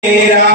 Gracias.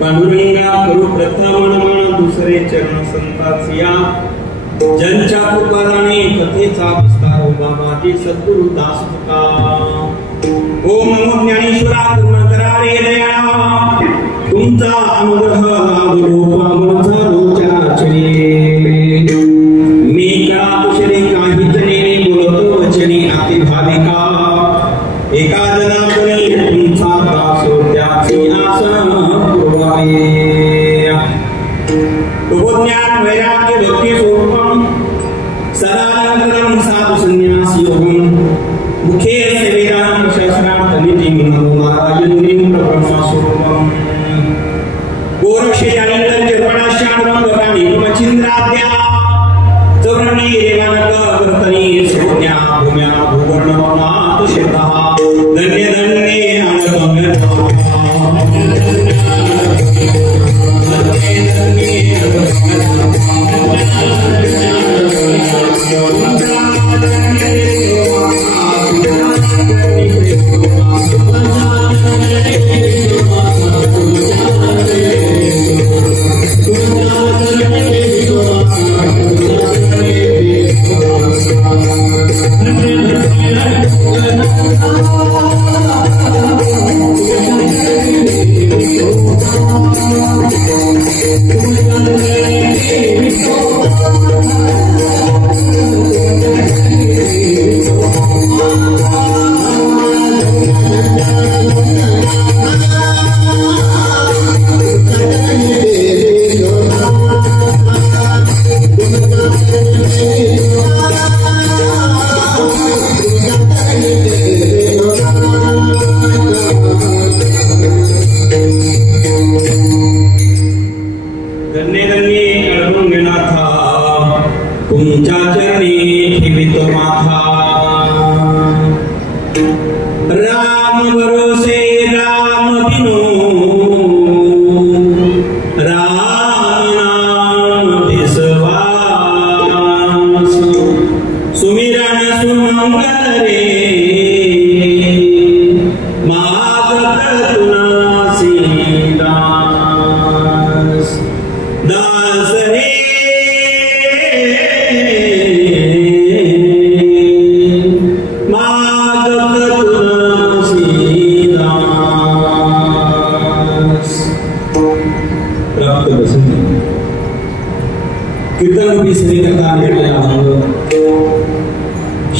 पांडुरंगा करू प्रथम मन दुसरे चरण संतासिया ज्यांच्या कृपाने कथेचा विस्तार हो बाबाजी सद्गुरु दास तुका ओम नमो ज्ञानेश्वरा पूर्ण करा रे दया अनुग्रह लाभलो त्वामचा लोचनाचरी मी कळाकुशली काहीतरी बोलतो वचनी अति भाविका एका जनार्दनी तुमचा दासो त्याची आसन पुरवावे उपज्ञान वैराग्य भक्ती स्वरूपम सदानंदम साधु संन्यास योगम मुखे सेवेदान शास्त्रार्थ नीति मनोमारायणीम ब्रह्म स्वरूपम गोरक्षे अनिंदन जर्पणाश्याम गवानी मचिंद्राद्या चौरणी रेवानक वर्तनी सोन्या भूम्या भुवर्णवनात शेतः धन्य धन्य अनगम्य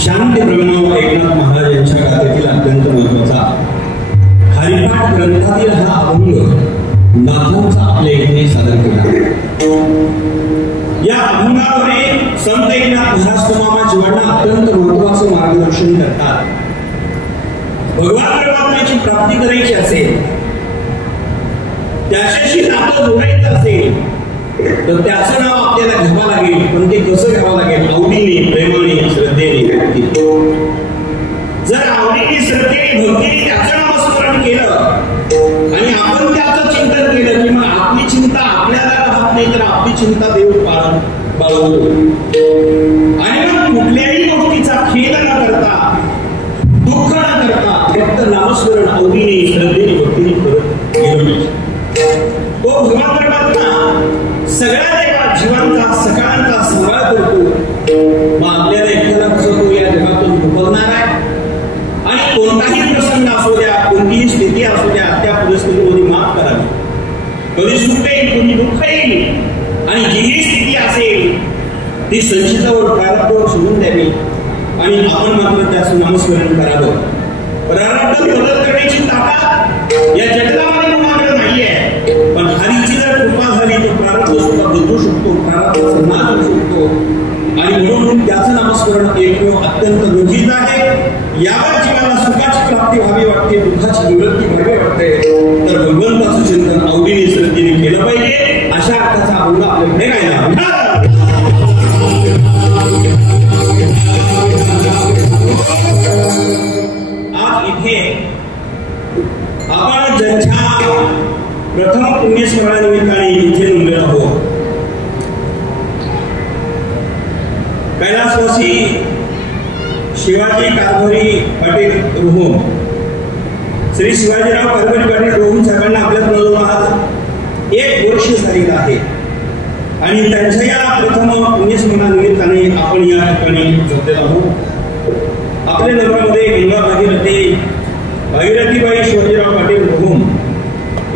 शांती ब्रह्म एकनाथ महाराज यांच्या गाथेतील अत्यंत महत्त्वाचा हरिपाठ ग्रंथातील हा अभंग नाथांचा आपल्या इथे सादर केला। या अभंगाद्वारे संत एकनाथ महाराज तुम्हाला जीवनात अत्यंत महत्त्वाचं मार्गदर्शन करतात। भगवान परमात्म्याची प्राप्ती करायची असेल, त्याच्याशी नातं जोडायचं असेल तर त्याचं नाव आपल्याला घ्यावं लागेल, पण ते कसं घ्यावं लागेल? आवडीने, प्रेमाने, श्रद्धेने। जर आवडीने, श्रद्धेने, भक्तीने त्याचं नामस्मरण केलं आणि आपण त्याचं चिंतन केलं की मग आपली चिंता आपल्याला राहत नाही, तर आपली चिंता देव बाळगतो आणि मग कुठल्याही गोष्टीचा खेद न करता, दुःख न करता फक्त नामस्मरण आवडीने, श्रद्धेने, भक्तीने करत गेलं। तो भगवान परमात्मा सगळ्या देवा जीवांचा सकाळांचा सांभाळ करतो। मग आपल्याला एकट्याला कसं तो या जगातून झोपवणार आहे आणि कोणताही प्रसंग असू द्या, कोणतीही स्थिती असू द्या, त्या परिस्थितीमध्ये माफ करावी। कधी सुख येईल, कधी दुःख येईल आणि जी ही स्थिती असेल ती संचितावर प्रारब्धावर सोडून द्यावी आणि आपण मात्र त्याचं नामस्मरण करावं। प्रारब्ध बदल करण्याची ताकद या जगतामध्ये कोणाकडे नाहीये, पण हरीची जर कृपा झाली तर प्रारब्ध सुद्धा बदलू शकतो, प्रारब्धाचा नाश होऊ शकतो आणि म्हणून त्याचं नामस्मरण एकमेव अत्यंत गरजेचं आहे। यावर जीवाला सुखाची प्राप्ती व्हावी वाटते, दुःखाची निवृत्ती व्हावी वाटते, तर भगवंताचं चिंतन आवडीने श्रद्धेने केलं पाहिजे। अशा अर्थाचा अभंग आपल्याकडे गायला। आज इथे आपण ज्यांच्या प्रथम पुण्यस्मरणानिमित्ताने इथे जमलेलो आहोत, कैलासवासी शिवाजी कारभारी पाटील रोहम, श्री शिवाजीराव कारभारी पाटील रोहम साहेबांना आपल्याकडून आज 1 वर्ष झालेलं आहे आणि त्यांच्या या प्रथम पुण्यस्मरणानिमित्ताने आपण या ठिकाणी जमलेलो आहोत। आपल्या नगरामध्ये गंगा भागीरथीबाई शिवाजीराव पाटील रोहम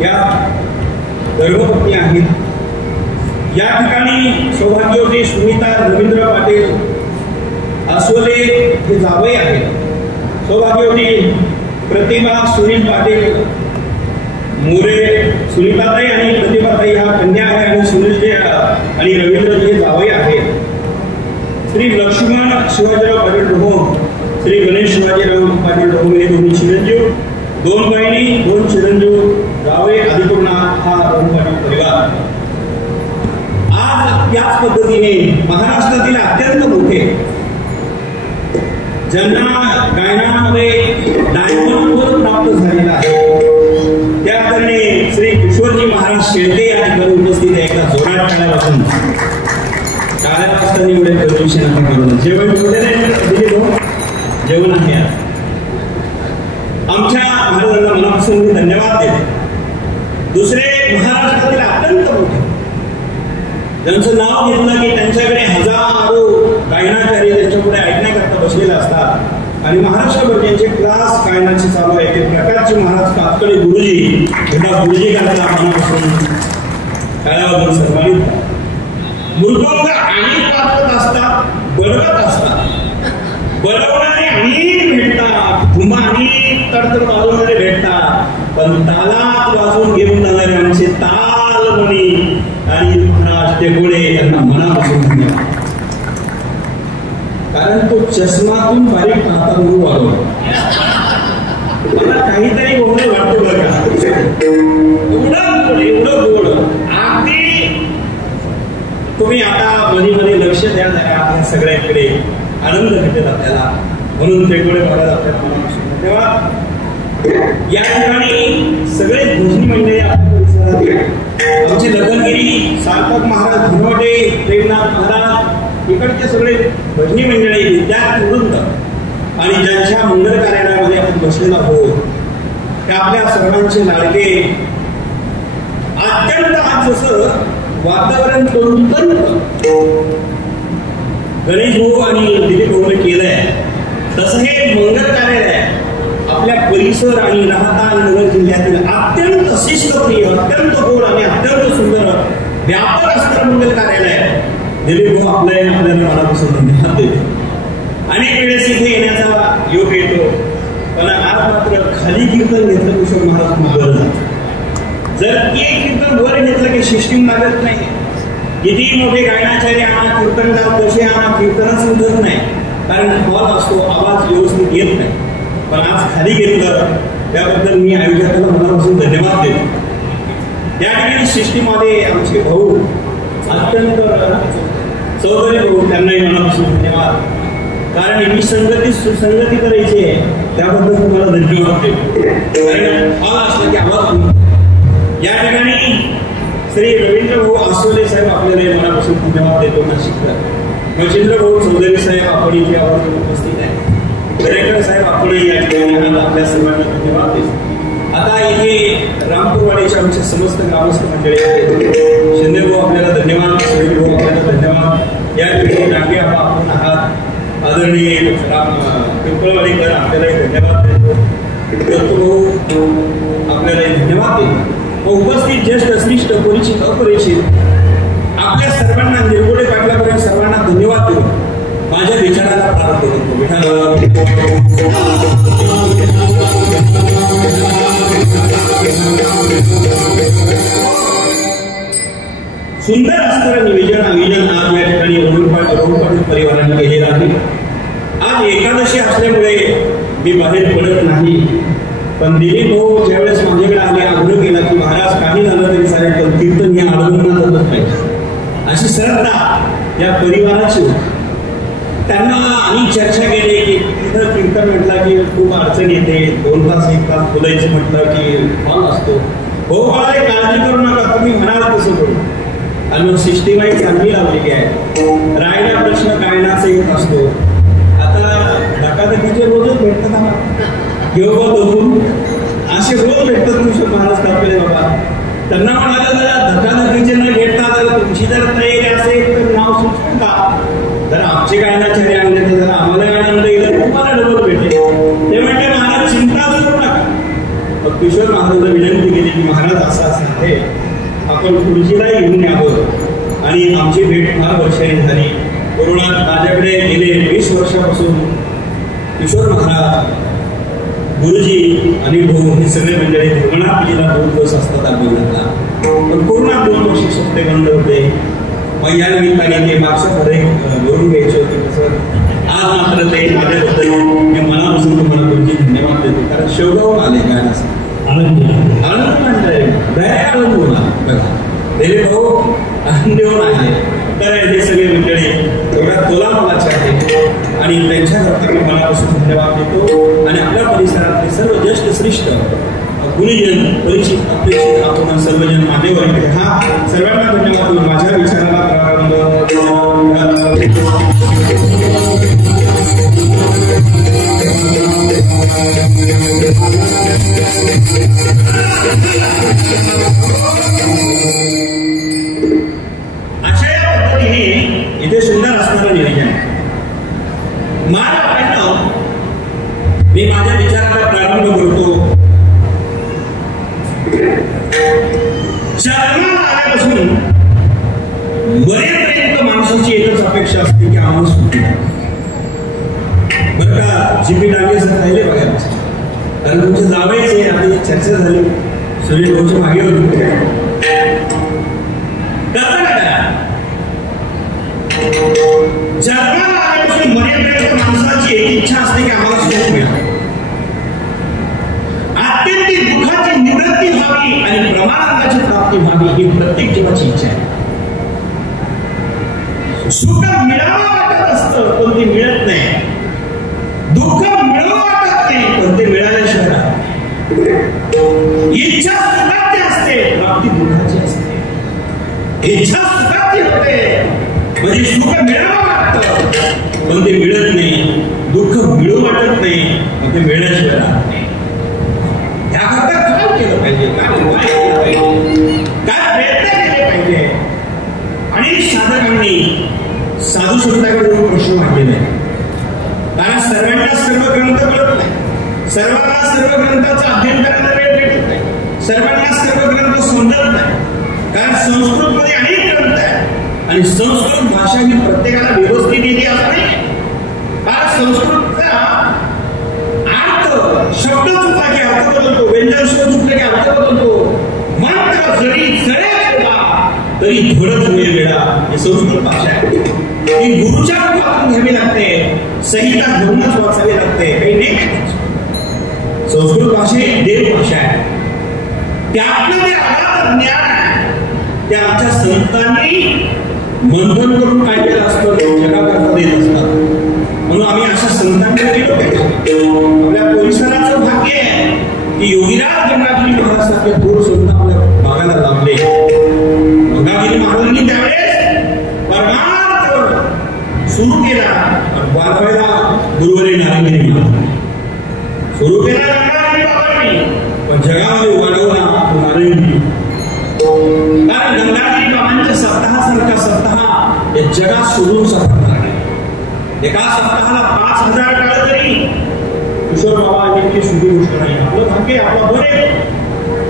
या धर्मपत्नी आहेत. या ठिकाणी सौभाग्यवती सुनीता रवींद्र पाटील आसोले हे जावई आहेत. सौभाग्यवती प्रतिभा सुनील पाटील मोरे, सुनीताताई आणि प्रतिभाताई ह्या कन्या आहे आणि सुनीलजी आणि रवींद्रजी हे जावई आहेत. श्री लक्ष्मण शिवाजीराव पाटील ढोम, श्री गणेश शिवाजीराव पाटील ढोम हे दोन्ही चिरंजीव, 2 बहिणी 2 चिरंजीव जावई अधिपूर्ण हा ढोम पाटील परिवार. आज त्याच पद्धतीने महाराष्ट्रातील अत्यंत मोठे ज्यांना गायनामध्ये डायमंड प्राप्त झालेला आहे त्या कारणे श्री किशोरजी महाराज शेळके या ठिकाणी उपस्थित आहे. एका जोरात टाळ्यापासून टाळ्यापासून एवढे परमिशन करून जेवण जेवण आहे. आमच्या महाराजांना मनापासून मी धन्यवाद देते. दुसरे महाराष्ट्रातील अत्यंत मोठे त्यांचं नाव घेतलं की त्यांच्याकडे हजारो गायनाचार्य त्यांच्यापुढे ऐकण्याकरता बसलेले असतात आणि महाराष्ट्रभर त्यांचे क्लास गायनाचे चालू आहे. ते प्रकारचे महाराज कातकडे गुरुजी गुरुजी करता मनापासून काळावर सन्मानित. मृदुंग अनेक वाजवत असतात, बळवत असतात, बळवणारे अनेक भेटतात, घुमा अनेक तडतड वाजवणारे भेटतात, पण तालात वाजवून घेऊन जाणारे आमचे तालमणी आणि महाराज ते गोडे यांना मनापासून धन्यवाद. कारण तो चष्मातून बारीक पाहता म्हणून वाढवतो. मला काहीतरी गोड वाटतो बघा, एवढं गोड. अगदी तुम्ही आता मध्ये लक्ष द्या जरा सगळ्याकडे, आनंद भेटेल आपल्याला, म्हणून ते गोडे वाढत आपल्याला मनापासून धन्यवाद. या ठिकाणी सगळे भजनी मंडळी आपल्या परिसरात, आमचे रतनगिरी सार्थक महाराज धनवटे, प्रेमनाथ महाराज, इकडचे सगळे भजनी मंडळी विद्यार्थी वृंद आणि ज्यांच्या मंगल कार्यालयामध्ये आपण बसलेलो आहोत त्या आपल्या सर्वांचे लाडके. अत्यंत आज जसं वातावरण करून गणेश भाऊ आणि दिलीप भाऊने केलंय तसं हे मंगल कार्यालय आपल्या परिसर आणि राहता नगर जिल्ह्यातील अत्यंत शिस्तप्रिय, अत्यंत गोड आणि अत्यंत सुंदर व्यापक असणारं मंगल कार्यालय दिलीप भाऊ आपल्याला मनापासून धन्यवाद देतो. अनेक वेळेस इथे येण्याचा योग येतो, पण आज मात्र खाली कीर्तन घेतलं किशोर महाराज खूप गरज आहे. जर एक कीर्तन वर घेतलं की सिस्टीम लागत नाही. किती मोठे गायनाचार्य आणा, कीर्तनकार कसे आणा, कीर्तन समजत नाही, कारण हॉल असतो, आवाज व्यवस्थित येत नाही. पण आज खाली घेतलं त्याबद्दल मी आयोजकाला मनापासून धन्यवाद देतो. या ठिकाणी सिस्टीममध्ये आमचे भाऊ अत्यंत चौधरी भाऊ, त्यांनाही मनापासून धन्यवाद. कारण मी सुसंगती करायची आहे त्याबद्दल तुम्हाला धन्यवाद देतो. कारण हॉल असला की आवाज. या ठिकाणी श्री रवींद्र भाऊ आसोले साहेब आपल्याला मनापासून धन्यवाद देतो. नाशिककर मच्छिंद्र भाऊ चौधरी साहेब आपण इथे आवाज उपस्थित आहे. दरेकर साहेब आपण या ठिकाणी आपल्या सर्वांना धन्यवाद देतो. आता इथे रामपूरवाडीच्या आमचे समस्त ग्रामस्थ मंडळी आहेत. शिंदे भाऊ आपल्याला धन्यवाद, सुनील भाऊ आपल्याला धन्यवाद. या ठिकाणी डांगे आपण आहात, आदरणीय राम पिंपळवाडीकर आपल्यालाही धन्यवाद देतो. दत्तू भाऊ आपल्यालाही धन्यवाद देतो. उपस्थित ज्येष्ठ श्रेष्ठ परिचित अपरिचित आपल्या सर्वांना निरगुडे पाटलापर्यंत सर्वांना धन्यवाद देतो. माझ्या विचाराला प्रारंभ करतो. सुंदर असणारं निवेदन आज या ठिकाणी रोहन परिवाराने केलेलं आहे. आज एकादशी असल्यामुळे मी बाहेर पडत नाही, पण दिलीप भाऊ ज्यावेळेस माझ्याकडे आले आग्रह केला की महाराज काही झालं तरी चालेल पण कीर्तन या आडवून जातच पाहिजे, अशी श्रद्धा या परिवाराची होती. त्यांना अनेक चर्चा केली की तिथं कीर्तन म्हटलं की खूप अडचण येते, 2 तास 1 तास बोलायचं म्हटलं की हॉल असतो. हो मला काळजी करू नका, तुम्ही म्हणाल तसं करू. आणि सिस्टीमही चांगली लावलेली आहे. राहिला प्रश्न गायनाचा येत असतो. आता धकाधकीचे रोजच भेटतात आम्हाला, घेऊ बघून असे रोज भेटतात तुमचे महाराज तापले बाबा. त्यांना म्हणाला जरा धकाधकीचे न घेता जर तुमची जर तयारी असेल तर नाव सुचवू का, तर आमचे गायनाचार्य आणले तर जरा आम्हाला आनंद येईल, तुम्हाला डबल भेटेल. ते म्हणजे महाराज चिंता करू नका. मग किशोर महाराजांना विनंती केली की महाराज असं असं आहे आपण खुर्चीलाही घेऊन यावं. आणि आमची भेट फार वर्षांनी झाली. कोरोनात माझ्याकडे गेले 20 वर्षापासून किशोर महाराज, गुरुजी आणि भाऊ हे सगळे मंडळी गणपतीला 2 दिवस असतात अभिनंदनला. पण कोरोना 2 वर्ष सुट्टे बंद होते. मग या निमित्ताने ते मागचं खरे बोलून घ्यायचे होते. तसं आज मात्र ते माझ्याबद्दल मी मनापासून तुम्हाला गुरुजी धन्यवाद देतो. कारण शेवगावून आले काय असं आनंद म्हणताय दया आनंद होणार बघा दिले भाऊ आनंद देऊन आले. तर हे सगळे मंडळी एवढा तोला मालाचे आहे आणि त्यांच्याकरता मी मनापासून धन्यवाद देतो. आणि आपल्या परिसरातले सर्व ज्येष्ठ श्रेष्ठ गुणीजन परिचित अपेक्षित आपण सर्वजन मान्यवर हा सर्वांना धन्यवाद देऊन माझ्या विचाराला प्रारंभ. अशा या पद्धतीने इथे सुंदर असणारं नियोजन मी माझ्या विचाराला प्रारंभ करतो. जन्माला आल्यापासून मरेपर्यंत माणसाची एकच अपेक्षा असते की आम्हाला सुट्टी बरं का. जीपी डागे सर राहिले बघायला कारण तुमचे जावायचे आधी चर्चा झाली. सुनील भाऊच्या मागे होते जन्माला आल्यापासून मरेपर्यंत माणसाची एक इच्छा असते की आम्हाला सुख मिळावं. आत्यंतिक दुःखाची निवृत्ती व्हावी आणि परमानंदाची प्राप्ती व्हावी ही प्रत्येक जीवाची इच्छा आहे. सुख मिळावं वाटत असतं पण ते मिळत नाही. दुःख मिळवं वाटत नाही पण ते मिळाल्याशिवाय इच्छा सुखाची असते प्राप्ती दुःखाची असते. इच्छा सुखाची होते म्हणजे सुख मिळावं वाटतं पण ते मिळत नाही. दुःख मिळू वाटत नाही पण ते मिळण्याशिवाय राहत नाही. त्याकरता काय केलं पाहिजे, काय उपाय केला पाहिजे, काय प्रयत्न केले पाहिजे. आणि साधकांनी साधू संतांकडे प्रश्न मांडलेले आहे. कारण सर्वांना सर्व ग्रंथ कळत नाही. सर्वांना सर्व ग्रंथाचा अध्ययन करायला वेळ भेटत नाही. सर्वांना सर्व ग्रंथ समजत नाही. कारण संस्कृत मध्ये अनेक ग्रंथ आहेत आणि संस्कृत भाषा ही प्रत्येकाला व्यवस्थित येते असं नाही. कारण संस्कृतचा अर्थ शब्द चुकला की अर्थ बदलतो. व्यंजन शब्द चुकले की अर्थ बदलतो. मंत्र जरी जळेला तरी धडक होईल वेळा. ही संस्कृत भाषा आहे. ही गुरुच्या मुखातून घ्यावी लागते. संहिता घेऊनच वाचावी लागते. काही नाही. संस्कृत भाषा ही देव भाषा आहे. त्यातलं जे अगाध ज्ञान आहे ते आमच्या संतांनी मंथन करून काय केलं असतं जगाकरता देत असतात. म्हणून आम्ही अशा संतांकडे गेलो पाहिजे. आपल्या परिसराचं भाग्य आहे की योगीराज गंगागिरी महाराज सारखे थोर संत आपल्या भागाला लाभले. गंगागिरी महाराजांनी त्यावेळेस परमार्थ सुरू केला. वाढवायला गुरुवरी नारायणगिरी महाराज सुरू केला गंगागिरी बाबांनी पण जगामध्ये वाढवला नारायणगिरी. कारण गंगागिरी बाबांच्या सप्ताहासारखा सप्ताह या जगात सोडून सप्ताह आहे. एका सप्ताहाला 5000 काळ तरी किशोर बाबा इतकी सुधी गोष्ट नाही. आपलं भाग्य आपला बरे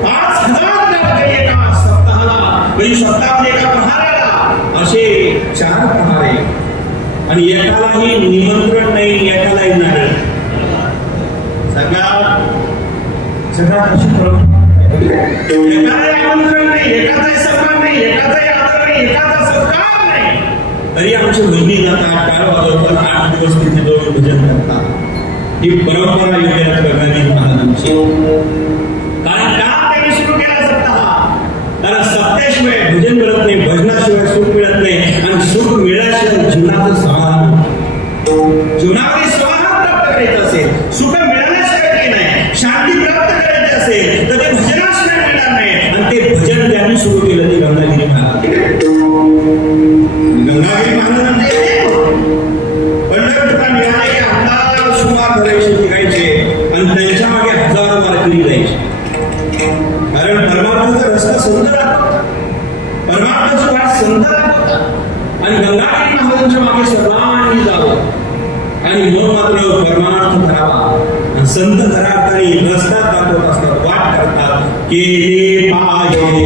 5000 काळ तरी एका सप्ताहाला म्हणजे सप्ताहामध्ये एका प्रहाराला असे 4 प्रहारे आणि एकालाही निमंत्रण नाही एकालाही नाही. सगळ्यात अशी एकालाही आमंत्रण नाही एकाचाही सन्मान नाही एकाचाही आदर नाही एकाचा सत्कार नाही तरी आमचे भजनी जातात काल वाजवतात 8 दिवस तिथे जाऊन भजन करतात. ही परंपरा योग्य गंगागिरी महाराजांची. कारण का त्यांनी सुरू केला सप्ताह. कारण सत्याशिवाय भजन मिळत नाही. भजनाशिवाय सुख मिळत नाही आणि सुख मिळाल्याशिवाय जीवनाचं समाधान जीवनामध्ये समाधान प्राप्त करायचं असेल सुख मिळाल्याशिवाय काही नाही. शांती प्राप्त करायची असेल तर ते भजनाशिवाय मिळणार नाही. आणि ते भजन त्यांनी सुरू केलं ते गंगागिरी महाराज. गंगागिरी महाराजांचे पंढरपूरला निघाले हजार सुमार धरायचे निघायचे आणि त्यांच्या मागे 1000 वारकरी जायचे. कारण परमार्थाचा रस्ता संत दाखवतात. परमार्थाची वाट संत दाखवतात आणि गंगागिरी महाराजांच्या मागे सर्वांनी जावं आणि मग मात्र परमार्थ करावा. संत खऱ्या अर्थाने रस्ता दाखवत असतात वाट करतात. केले पाहिजे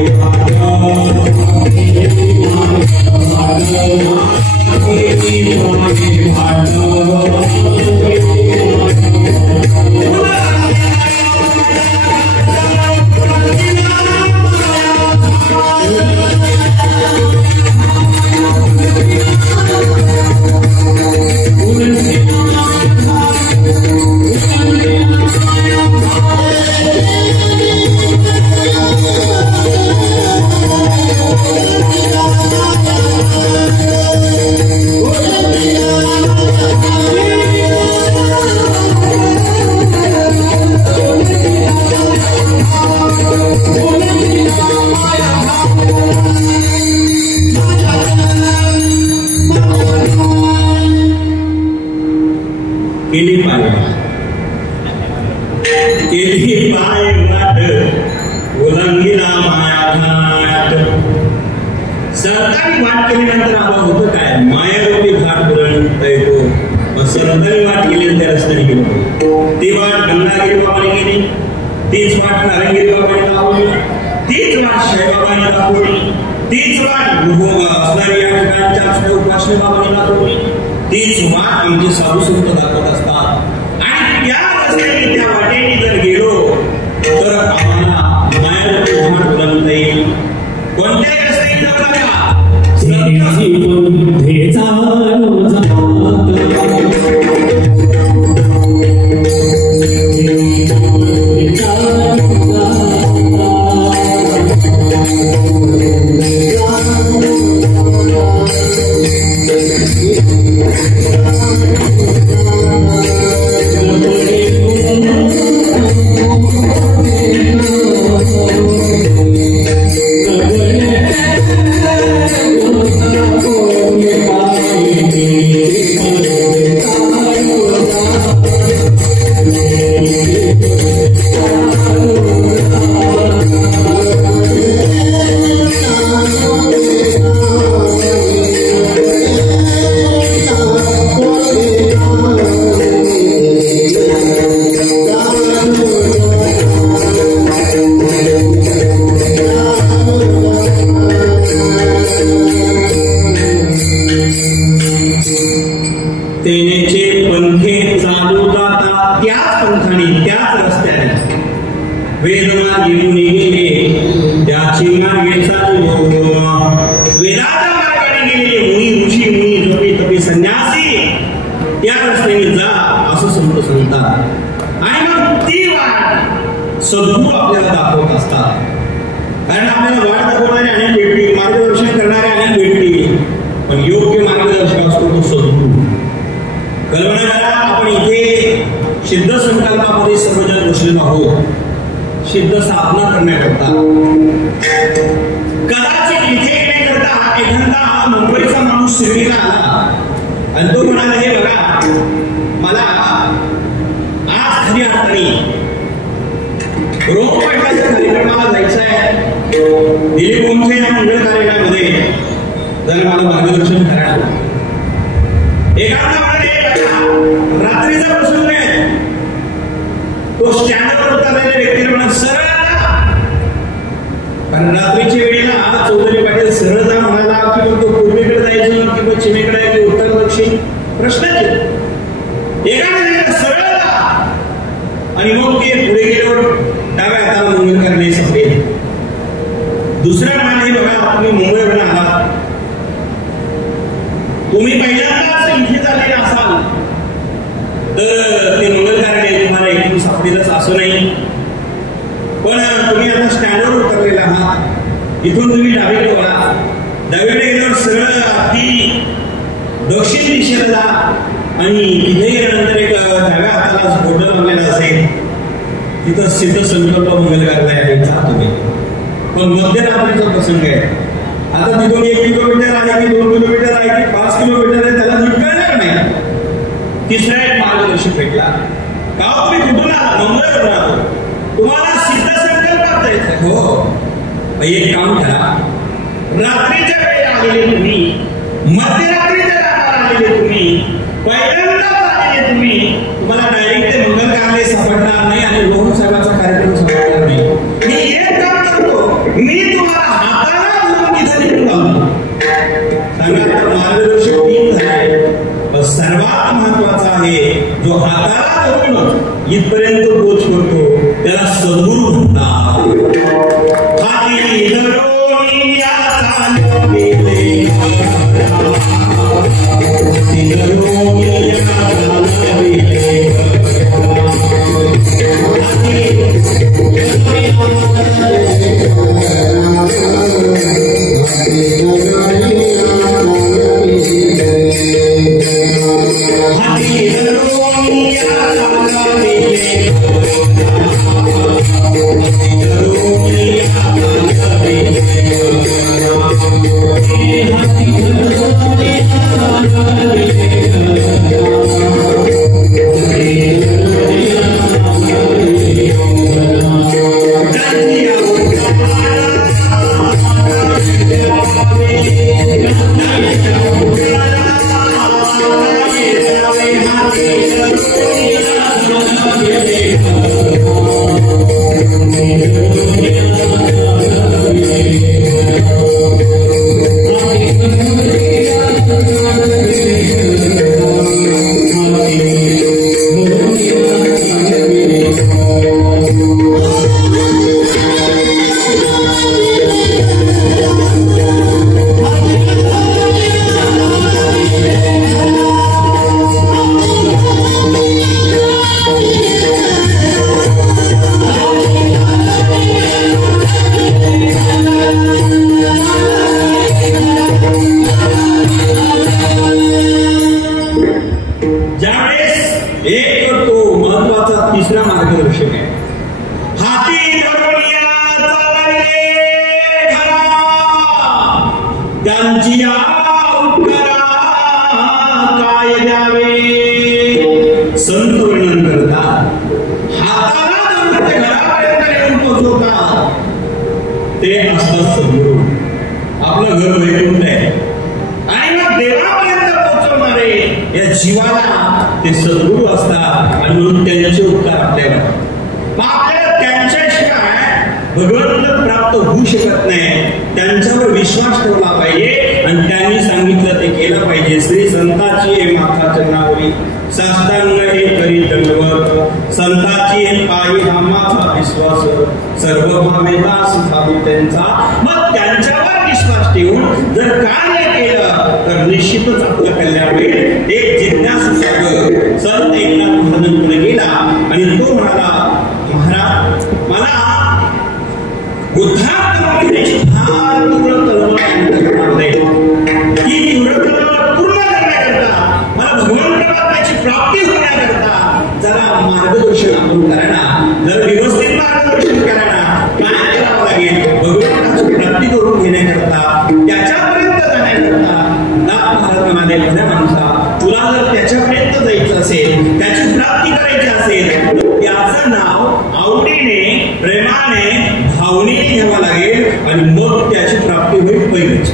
सरकारी वाट केल्यानंतर आम्हाला होतं काय, मायावरती घाट बुरंत येतो. सरकारी वाट केली त्या रस्त्याने गेलो. ती वाट गंगागिरी बाबाने गेली, तीच वाट नारायणगिरी बाबाने दाखवली, तीच वाट साईबाबाने दाखवली, तीच वाट असणारी या ठिकाणच्या उपासने बाबाने दाखवली, तीच वाट आमचे साधू संत दाखवत असतात. आणि त्या रस्त्याने त्या वाटेने जर गेलो तर आम्हाला मायावरती घाट बुरंत येईल. कोणत्याही रस्त्याने जाऊ नका. सद्गुरू आपल्याला दाखवत असतात. कारण आपल्याला वाट दाखवणारे अनेक भेटतील, मार्गदर्शन करणारे अनेक भेटतील, पण योग्य मार्गदर्शक असतो तो सद्गुरू. कल्पना करा, आपण इथे सिद्ध संकल्पामध्ये सर्वजण बसलेलो आहोत, सिद्ध साधना करण्याकरता. कदाचित इथे येण्याकरता एखादा मुंबईचा माणूस शिर्डीला आला आणि तो म्हणाला, हे बघा मला आज खरी अडचणी रोग पाटलाच्या कार्यक्रमाला जायचं आहे, दिलीप ओमचे या मंगळ कार्यक्रमामध्ये जर मला मार्गदर्शन करायला. एखादा म्हणाले रात्रीचा प्रसंग आहे, तो स्टँडवर उतरलेल्या व्यक्तीला म्हणा सरळ आला. कारण रात्रीच्या वेळेला चौधरी पाटील सरळ जा म्हणाला की तो पूर्वेकडे जायचं की पश्चिमेकडे की उत्तर दक्षिण प्रश्नच. एखाद्या सरळ आला आणि मग ते पुढे गेल्यावर डाव्या हाताला मंगल करणे सफेद. दुसऱ्या माने बघा, तुम्ही मुंबईवरून आहात, तुम्ही पहिल्यांदाच इथे झालेले असाल तर ते मंगल करणे तुम्हाला इथून सापडेलच असं नाही. पण तुम्ही आता स्टँडवर उतरलेला आहात, इथून तुम्ही डावीकडे वळा, डावीकडे गेल्यावर सरळ अगदी दक्षिण दिशेला जा आणि तिथे गेल्यानंतर एक डाव्या हाताला बोर्ड लावलेला असेल, तिथं सिद्ध संकल्प मंगल कार्यालय आहे, जा तुम्ही. पण मध्यरात्रीचा प्रसंग आहे, आता तिथून 1 किलोमीटर आहे की 2 किलोमीटर आहे की 5 किलोमीटर आहे त्याला नीट कळणार नाही. तिसरा एक मार्गदर्शक भेटला, का तुम्ही कुठून आहात? मुंबईवरून आहात, तुम्हाला सिद्ध संकल्पात जायचं. हो, एक काम करा, रात्रीच्या वेळी आलेले तुम्ही, मध्यरात्रीच्या रात्री आलेले तुम्ही, पहिल्यांदा आलेले तुम्ही, तुम्हाला डायरेक्ट ते मंगल कार्यालय सापडणार नाही आणि रोहन साहेबांचा कार्यक्रम सापडणार नाही. मी एक काम करतो, मी तुम्हाला हाताला ज्यावेळेस एक तो महत्वाचा तिसरा मार्गदर्शक आहे, हाती धरून त्यांची करा काय द्यावे. संत वर्णन करतात, हाताला धरून ते घरापर्यंत येऊन पोहोचवतात ते असतात सद्गुरू. आपलं घर वैकुंठ आहे आणि मग देवापर्यंत पोहोचवणारे या जीवाला ते सद्गुरू असतात आणि म्हणून त्यांचे उपकार आपल्याला. आपल्याला त्यांच्याशिवाय भगवंत प्राप्त होऊ शकत नाही. त्यांच्यावर विश्वास ठेवला पाहिजे आणि त्यांनी सांगितलं ते केलं पाहिजे. श्री संताची हे माथा चरणावरी, साष्टांग हे करी दंडवत, संताची हे पायी हा माझा विश्वास, सर्व भावे दास झालो त्यांचा. मग त्यांच्यावर विश्वास ठेवून जर कार्य केलं तर निश्चितच आपलं कल्याण होईल. एक जिज्ञासू सागर संत एकनाथ महाराजांकडे गेला आणि तो म्हणाला, महाराज मला उद्धार करून घेण्याची फार तीव्र तळमळ आहे. ही तीव्र तळमळ पूर्ण करण्याकरता, मला भगवंत प्राप्तीची प्राप्ती होण्याकरता जरा मार्गदर्शन आपण करा ना, जर व्यवस्थित मार्गदर्शन करा ना. काय करावं लागेल भगवंताची प्राप्ती करून घेण्याकरता, त्याच्यापर्यंत जाण्याकरता. नाथ महाराज म्हणाले, भल्या माणसा, तुला जर त्याच्यापर्यंत जायचं असेल, त्याची प्राप्ती करायची असेल, तर त्याचं नाव आवडीने, प्रेमाने, भावनेने घ्यावं लागेल आणि मग त्याची प्राप्ती होईल. पहिलेच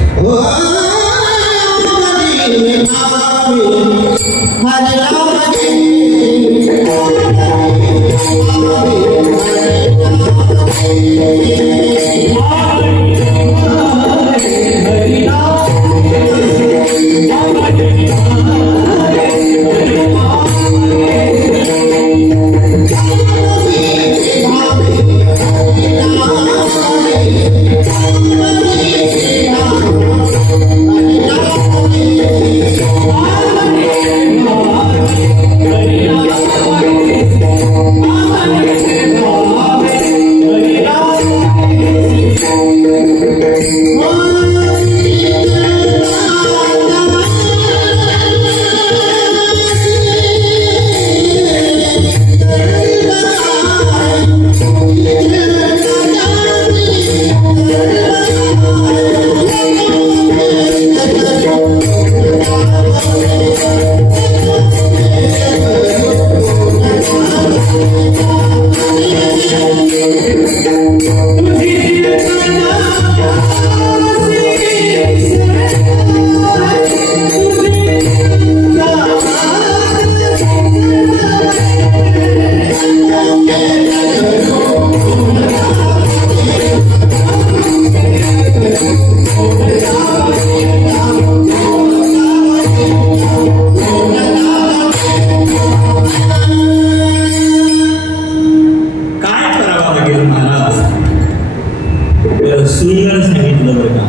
सुंदर सांगितलं बरं का.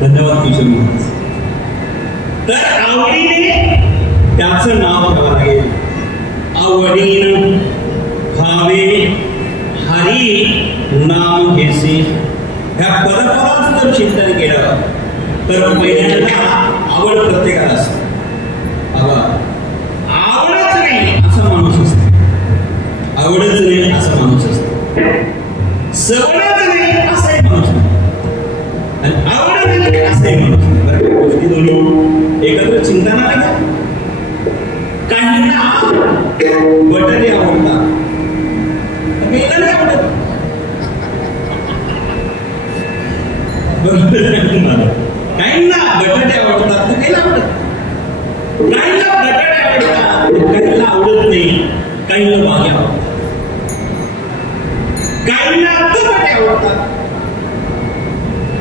धन्यवाद किशोर महाराज. तर आवडीने त्याचं नाव ठेवावं लागेल. आवडीन भावे हरी नाम घेसे. ह्या पदपदाचं जर चिंतन केलं तर पहिल्यांदा आवड प्रत्येकाला असते. आवडच नाही असा माणूस असतो, आवडच नाही असा माणूस असतो, सवडच नाही असाही माणूस आणि आवड नाही असाही माणूस. बरं गोष्टी दोन्ही एकत्र चिंता नाही का. काहींना बटाटे आवडतात, काहींना नाही आवडत. काहींना बटाटे आवडतात तर काहीला आवडत, काहींना बटाटे आवडतात काहीला आवडत नाही, काहींना भाज्या आवडतात, काहींना बटाटे आवडतात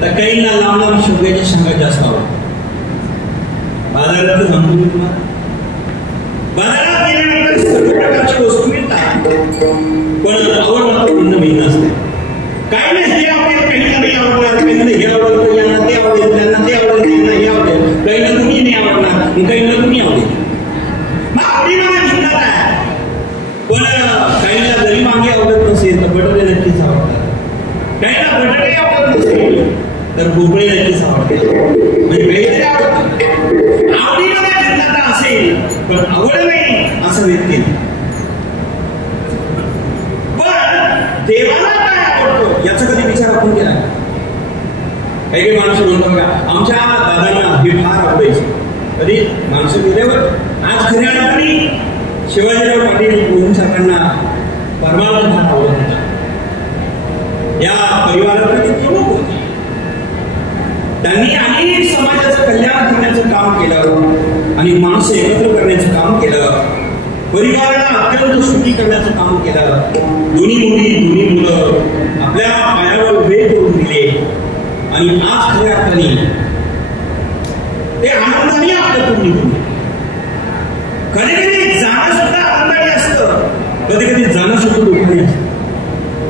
तर काहींना लांब लांब शेवग्याच्या शेंगा जास्त आवडतात. बाजारात सांगतो मी तुम्हाला, बाजारात गेल्यानंतर सर्व प्रकारची वस्तू मिळतात पण आवड मात्र भिन्न भिन्न असते. काही नाही हे आवडेल, काहींना नाही आवडणार, काहींना हे आवडतं, यांना ते आवडेल, त्यांना ते आवडेल, यांना हे आवडेल, काहींना तुम्ही नाही आवडणार, काहींना तुम्ही आवडेल. मग आवडीमध्ये भिन्नता आहे. पण काहींना जरी मागे आवडत नसेल तर बटाटे नक्कीच आवडतात, काहींना बटाटे आवडत नसेल तर भोपळे नक्कीच आवडते. म्हणजे काहीतरी आवडतं, आवडीनं भिन्नता असेल पण आवड नाही असं व्यक्ती. पण देवाला काय आवडतं याचा कधी विचार आपण केला? काही माणसं म्हणतो बघा आमच्या दादांना हे फार आवडायचे. कधी माणसं गेल्यावर आज खऱ्या अर्थाने शिवाजीराव पाटील कोहून साहेबांना परमार्थ फार आवडत होता. या परिवाराप्रती प्रमुख होते. त्यांनी अनेक समाजाचं कल्याण करण्याचं काम केलं आणि माणसं एकत्र करण्याचं काम केलं. परिवाराला अत्यंत सुखी करण्याचं काम केलं. दोन्ही मुली दोन्ही मुलं आपल्या पायावर उभे करून दिले आणि आज खऱ्या अर्थाने ते आनंदाने आपल्यातून निघून. कधी कधी जाणं सुद्धा आनंदाने असतं, कधी कधी जाणं सुद्धा दुःखाने असतं.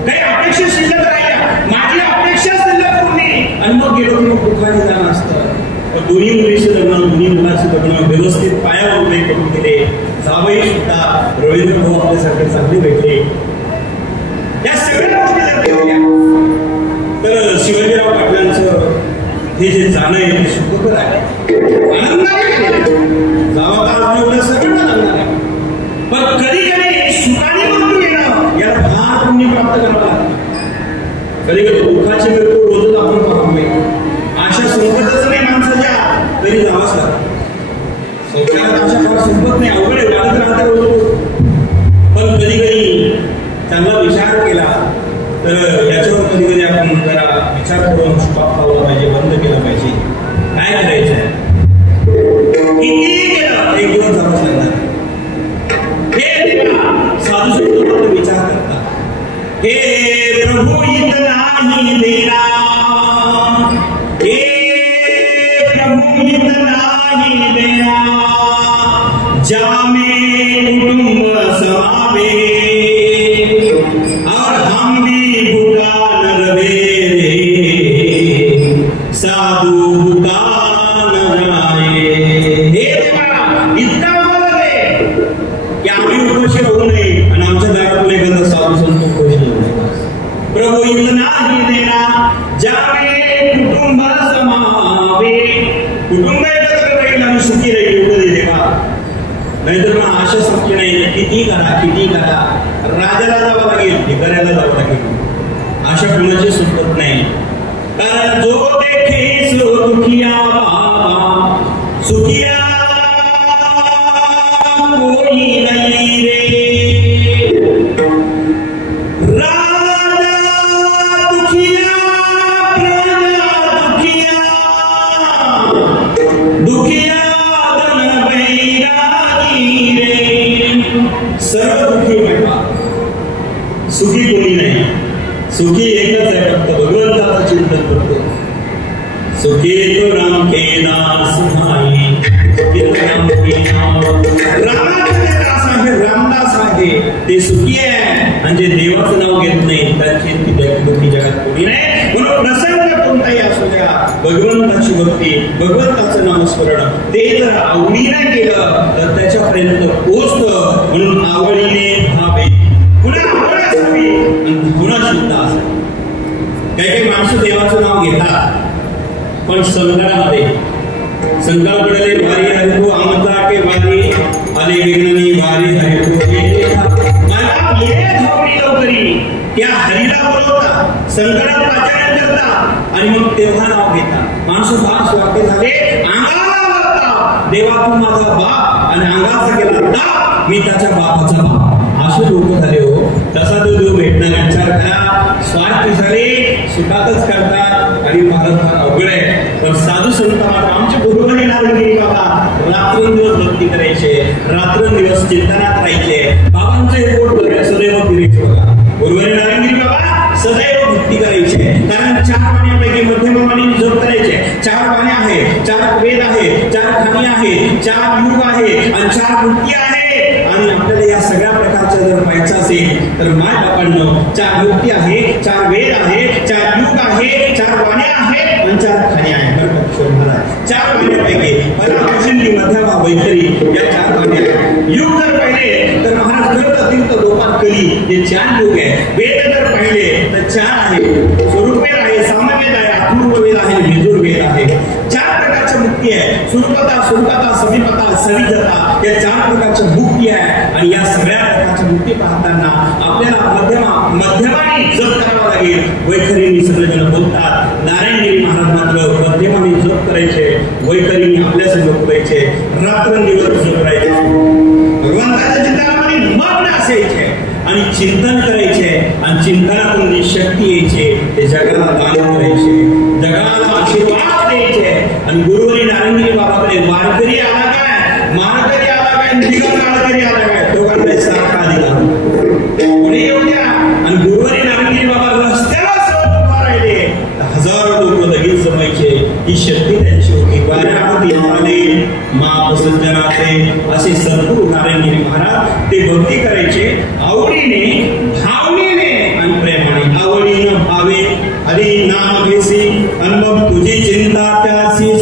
काही अपेक्षा शिल्लक राहिल्या, माझी अपेक्षा शिल्लक पूर्ण आणि मग गेलो की मग दुःखाने जाणं असतं. पण दोन्ही मुलीचे लग्न दोन्ही मुलाचे लग्न व्यवस्थित पायावर उभे करून दिले. जावई सुद्धा रवींद्र भाऊ आपल्यासारखे चांगले भेटले. या सगळ्या गोष्टी जर ठेवल्या तर शिवाजीराव पाटलांचं हे जे जाणं आहे ते सुखकर आहे, आनंदाने जावा का एवढं सगळं लागणार आहे. पण कधी कधी सुखाने मृत्यू येणं याला फार पुण्य प्राप्त करावं लागतं. कधी कधी दुःखाचे मृत्यू रोजच आपण पाहतो नाही. अशा संकटाचं नाही माणसाच्या तरी जावंच लागतं. संसारात अशा फार संपत नाही, अवघड आहे, वाढत राहता रोज. पण कधी कधी चांगला विचार केला तर याच्यावर कधी कधी आपण जरा विचार करून स्टॉप लावला पाहिजे, बंद केलं पाहिजे. काय करायचंय किती केलं एक दिवस जावंच लागणार. हे साधू संत विचार करतात, हे प्रभू इतना ही देना, हे प्रभू इतना ही देना, जामे कुटुंब समावे और हम भी भूखा न रहे रे, साधू भूखा न राहे. हे देवा इतका आम्हाला दे की आम्ही उपाशी राहू नये आणि आमच्या दारातून एखादा साधू संत उपाशी राहू नये. प्रभू इतना ही देना, जामे कुटुंब समावे, कुटुंब एकत्र राहील आणि सुखी राहील एवढं दे देवा. नाहीतर मग आशा संपली नाही. किती करा राजाला जावं लागेल, भिकाऱ्याला जावं लागेल. आशा कुणाची सुटत नाही. कारण जो देखे सो दुखिया बाबा, सुखिया कोई नहीं रे. राजा दुखिया प्रजा दुखिया, दुखिया धन बैरागी रे. सर्व दुःखी महिमा, सुखी कोणी नाही. सुखी एकच आहे, फक्त भगवंताचं चिंतन करतो. सुखी तो राम के दास भाई, सुखी तो राम के रामाचे जे दास आहे, रामदास आहे ते सुखी आहे. आणि जे देवाचं नाव घेत नाही त्यांची दुःखी जगात कोणी नाही. म्हणून प्रसंग कोणताही असू द्या, भगवंताची भक्ती भगवंताचं नामस्मरण ते जर आवडीने केलं तर त्याच्यापर्यंत पोहोचतं. म्हणून आवडीने भावे, पुन्हा आवड असावी आणि भावना शुद्ध असावी. काही काही माणसं देवाचं नाव घेतात पण संकटामध्ये, संकटाकडे वारी आहे तो आमचा के वारी आले विघ्ननी वारी आहे तो मला ये धावणी लवकरी त्या हरीला बोलवता, संकटात पाचारण करता आणि मग तेव्हा नाव घेता. माणसं फार स्वार्थी झाले, अंगाला लागता देवा तू माझा बाप आणि अंगाचा गेला दाप मी त्याच्या बापाचा बाप. असे लोक झाले हो. तसा तो देव भेटणार विचार करा. स्वार्थी झाले, सुखातच करतात आणि भारत फार अवघड आहे. पण साधू संत आमचे गुरुवारी नारायणगिरी बाबा रात्रंदिवस भक्ती करायचे, रात्रंदिवस चिंतनात राहायचे. बाबांचे पोट सदैव फिरायचे बघा. गुरुवारी नारायणगिरी बाबा सदैव भक्ती करायचे. कारण 4 पाण्यापैकी मध्यममानी जप करायचे. 4 पाणी आहे, 4 वेद आहे, 4 खाणी आहे, 4 युग आहे आणि 4 मुक्ती आहे. आणि आपल्याला या सगळ्या प्रकारच्या जर पाहायचं असेल तर माय बापांनो 4 मुक्ती आहे, 4 वेद आहे, 4 युग आहे, 4 वाण्या आहेत आणि 4 खाणी आहे. बरोबर 4 पाण्यापैकी पराकृष्णी मध्यमा वैखरी या 4 वाण्या. युग जर पाहिले तर महाराज दत्त तीर्थ लोकात कली हे 4 युग आहे. वेद जर पाहिले तर 4 आहे. स्वरूपवेद आहे, सामवेद आहे, अपूर्ववेद आहे, यजुर्वेद आहे. 4 प्रकारच्या मुक्ती आहे. सुरपता, सुरपता, सविपता, सविजता या 4 प्रकारच्या मुक्ती आहे. आणि या सगळ्या प्रकारच्या मुक्ती पाहताना आपल्याला मध्यमाने जप करावा लागेल. वैखरींनी सगळेजण बोलतात, नारायणगिरी महाराज मात्र मध्यमाने जप करायचे, वैखरींनी आपल्या संग बोलायचे, रात्रंदिवस जप करायचे, भगवंताच्या चिंतनामध्ये मग्न असायचे आणि चिंतन करायचे. आणि चिंतनातून जी शक्ती यायचे ते जगाला दान करायचे, जगाला आशीर्वाद द्यायचे. आणि गुरुवारी नारायणगिरी बाबाकडे वारकरी आला काय, मारकरी आला काय, निगम मारकरी आला काय, दोघांना सारखा दिला पुढे येऊ द्या. आणि गुरुवारी नारायणगिरी बाबा रस्त्याला सहज उभा राहिले, हजारो लोक लगेच जमायचे. ही शक्ती त्यांची होती. वाऱ्यामध्ये आले माप सज्जनाचे असे सद्गुरू नारायणगिरी महाराज ते भक्ती करायचे आवडीने, भावनेने आणि प्रेमाने. आवडीनं भावे हरी नाम घेसी आणि मग तुझी चिंता त्यासी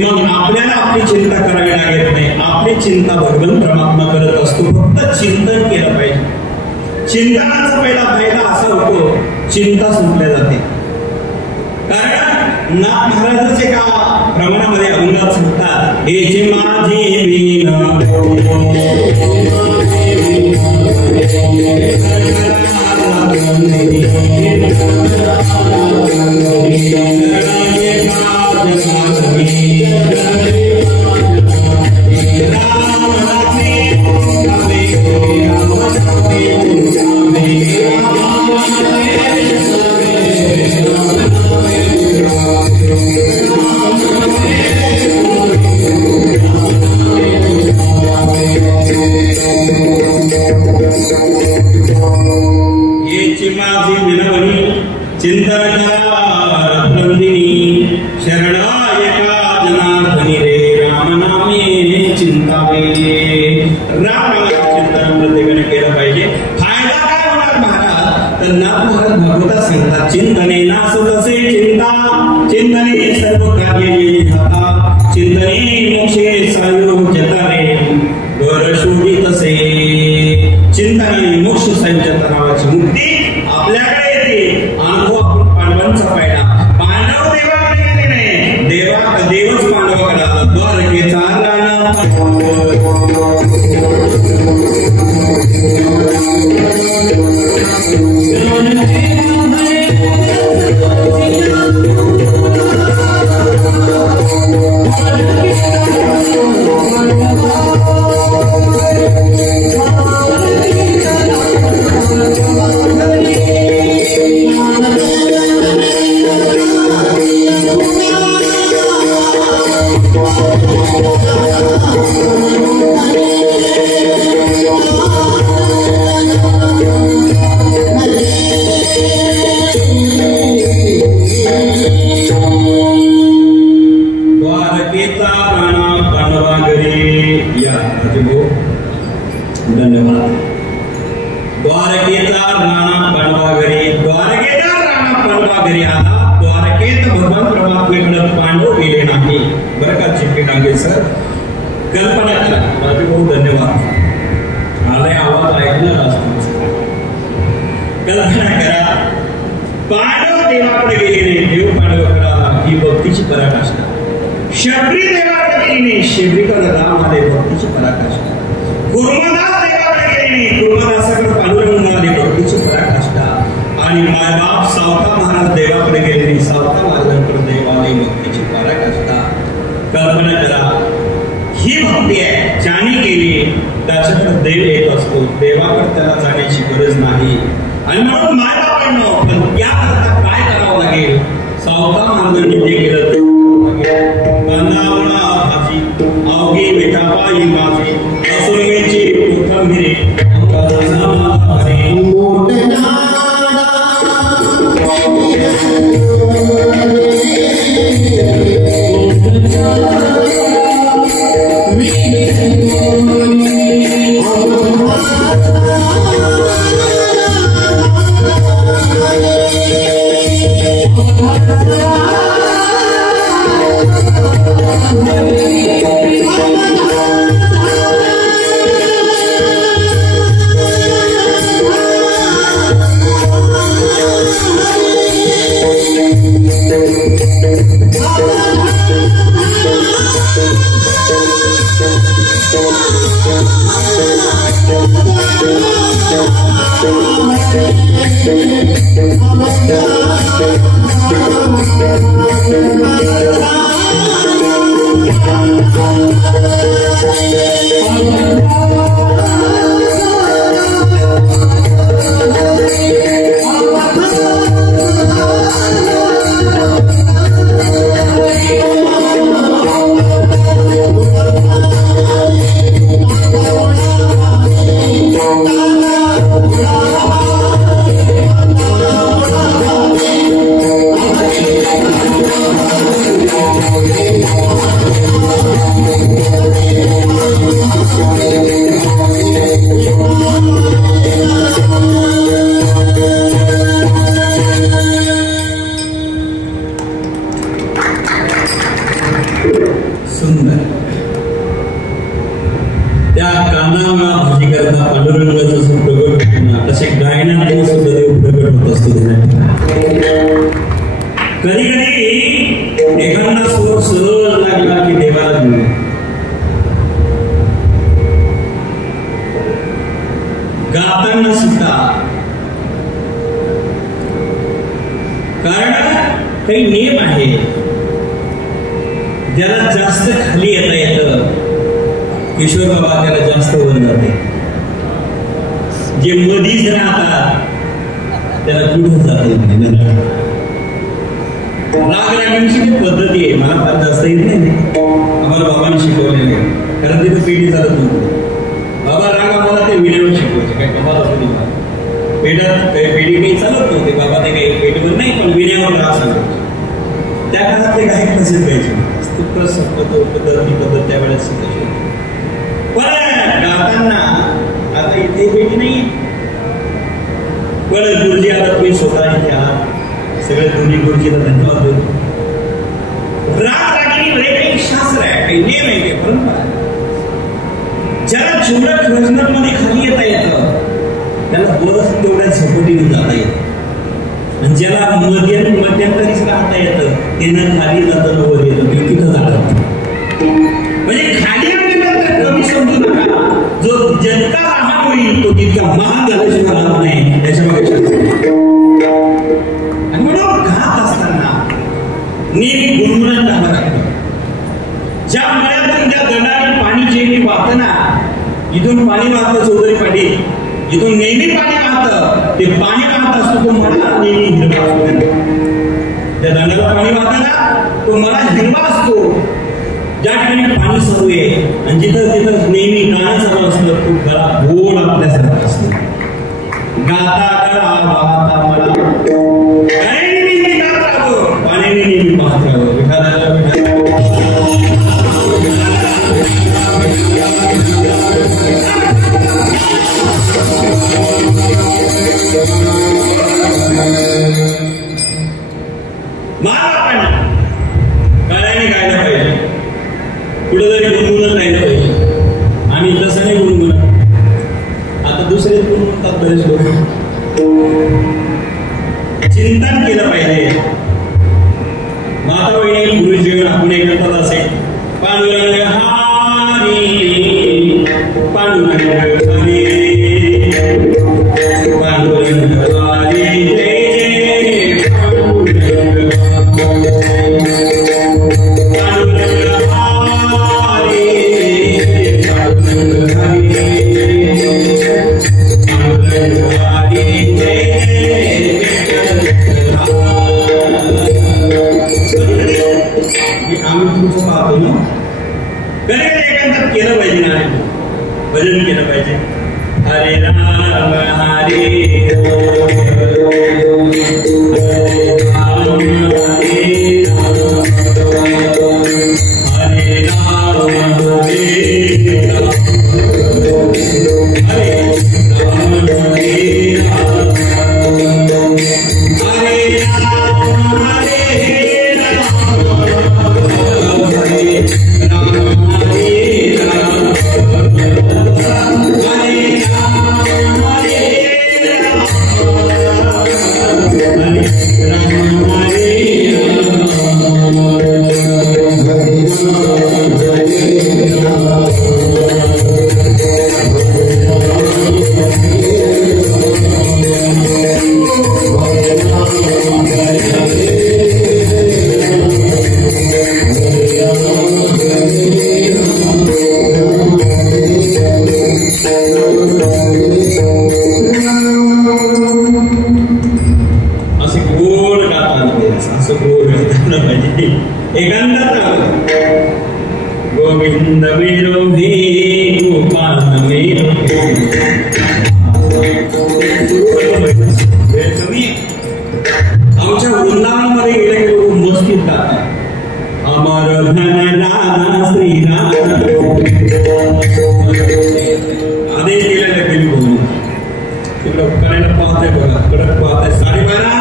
मग आपल्याला आपली चिंता करावी लागत नाही. आपली चिंता भगवान परमात्मा करत असतो. फक्त चिंतन केलं पाहिजे. चिंतनाचा पहिला फायदा असा होतो, चिंता संपल्या जाते. कारण नाथ महाराजच एका प्रमाणामध्ये अभंगात सांगतात, हे जे माझी वीणा चिंतने नास तसे चिंता, चिंतने सर्व कार्य जाता, चिंतने मोक्षे सायो जतारे घर शोधी तसे. चिंतने मोक्ष संचता नावाची मुक्ती आपल्याकडे येते. अनुभव आपण पांडवांचा पाहिला. पांडव देवाकडे गेले नाही, देवच पांडवाकडे आला. द्वारकेचा राणा धन्यवाद. द्वारकेचा राणा पांडवाघरी, द्वारकेचा राणा पांडवाघरी आला. द्वारकेत भगवान परमात्मेकडे पांडव गेले नाही. बरं का चिठ्ठी टांगे सर, कल्पना करा. भाऊ धन्यवाद. आले आवाज ऐकणार असतो. कल्पना करा, पांडव देवाकडे गेले नाही, देव पांडवाकडे आला. ही भक्तीची पराकाष्ठा. शबरी देवाकडे गेली नाही, शबरीकडे राम आले. भक्तीची पराकाष्ठा. गुरुमदास देवाकडे गेले नाही, गुरुमदासाकडे पांडुरंग आले. भक्तीची पराकाष्ठा. आणि मायबाप सावता महाराज देवाकडे गेले नाही, सावता महाराजांकडे देव आले. भक्तीची पराकाष्ठा. कल्पना करा, ही भक्ती आहे. ज्याने केली त्याच्याकडे देव येत असतो. देवाकडे त्याला जाण्याची गरज नाही. आणि म्हणून मायबापांनो, पण त्याकरता काय करावं लागेल? सावता महाराजांनी जे केलं ते भाजी अवघी मिठापाई माझी असुरमेची कोथंबिरी गाताना सुद्धा कारण काही नियम आहे. ज्याला जास्त खाली येता येतं किशोर बाबा त्याला जास्त वर जाते. जे मधीच राहतात त्याला कुठं जाते. राग रागीची पद्धती आहे मला फार जास्त येत नाही. आम्हाला बाबांनी शिकवलेले कारण तिथे पिढी चालत नव्हती. बाबा राग आम्हाला ते विड्यावर शिकवायचे. काय कमाल असतो पेटात पेढी काही चालत नव्हते. बाबा ते काही पेटीवर नाही पण विड्यावर राग सांगायचे. त्या काळात ते काही प्रसिद्ध पाहिजे पद्धत त्यावेळेस शिकायची. पण गाताना आता इथे पेटी नाही. पण गुरुजी आता तुम्ही स्वतः इथे आहात सगळे दोन्ही गुरुजीला धन्यवाद देतो. राग रागिणीमध्ये काही शास्त्र आहे काही नियम आहे काही परंपरा आहे. ज्याला जेवढ्या कृष्णर मध्ये खाली येता येतं त्याला बस तेवढ्या झपटीने जाता येतं. आणि ज्याला मध्यंतरीच राहता येतं त्यानं खाली जातं वर येतं ते तिथं जातं. म्हणजे खाली आल्यानंतर कमी समजू नका. जो जितका लहान होईल तो तितका महान झाल्याशिवाय राहत नाही. त्याच्यामध्ये आणि म्हणून घात असताना नेहमी गुणगुणत राहावं लागतं. ज्या मळ्यातून ज्या दंडाने पाणी जे वाहत ना इथून पाणी वाहतं चौधरी पाटील इथून नेहमी पाणी वाहतं. ते पाणी वाहत असतो तो मला नेहमी हिरवा असतो. त्या दंडाला पाणी वाहताना तो मला हिरवा असतो. ज्या ठिकाणी पाणी चालू आहे आणि जिथं तिथं नेहमी गाणं चालू असतं तो गळा गोड आपल्यासारखा असतो. गाता गळा वाहता मला पाण्याने नेहमी गात राहतो पाण्याने नेहमी पाहत राहतो. विठाला महाराष्ट्राने गाण्याने गायला पाहिजे. कुठेतरी गुणगुणत राहिलं पाहिजे. आम्ही तसं नाही गुणगुणत. आता दुसरे गुणगुणतात बरेच लोक. चिंतन केलं पाहिजे. माता बहिणी गुरुजी आपण एक करतात असे पांडुरंग हारी पांडुरंग हरी पांडुरंग हरी जय पांडुरंग केलं पाहिजे ना भजन केलं पाहिजे. हरे राम हरे राम असं बोललं पाहिजे. एकांतात गोविंद मेरो हे गोपाल मेरो कमी. आमच्या वृंदावनामध्ये गेले की लोक मस्तीत गातात अमर धन राधा श्रीराम आदेश केलेलं बिल बोलून तिकडं करायला पाहतोय बघा कडक पाहतोय 12:30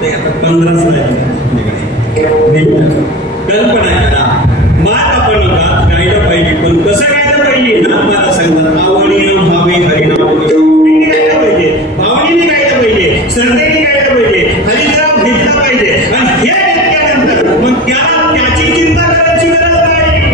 ते आता 15 कल्पना करा. मात आपण गायला पाहिजे पण कसं गायला पाहिजे ना मला सांगतात. आवडीनं भावे हरिनाम गायला पाहिजे भावनेने गायला पाहिजे श्रद्धेने गायला पाहिजे हरिनाम घेतला पाहिजे आणि हे घेतल्यानंतर मग त्याला त्याची चिंता करायची गरज नाही.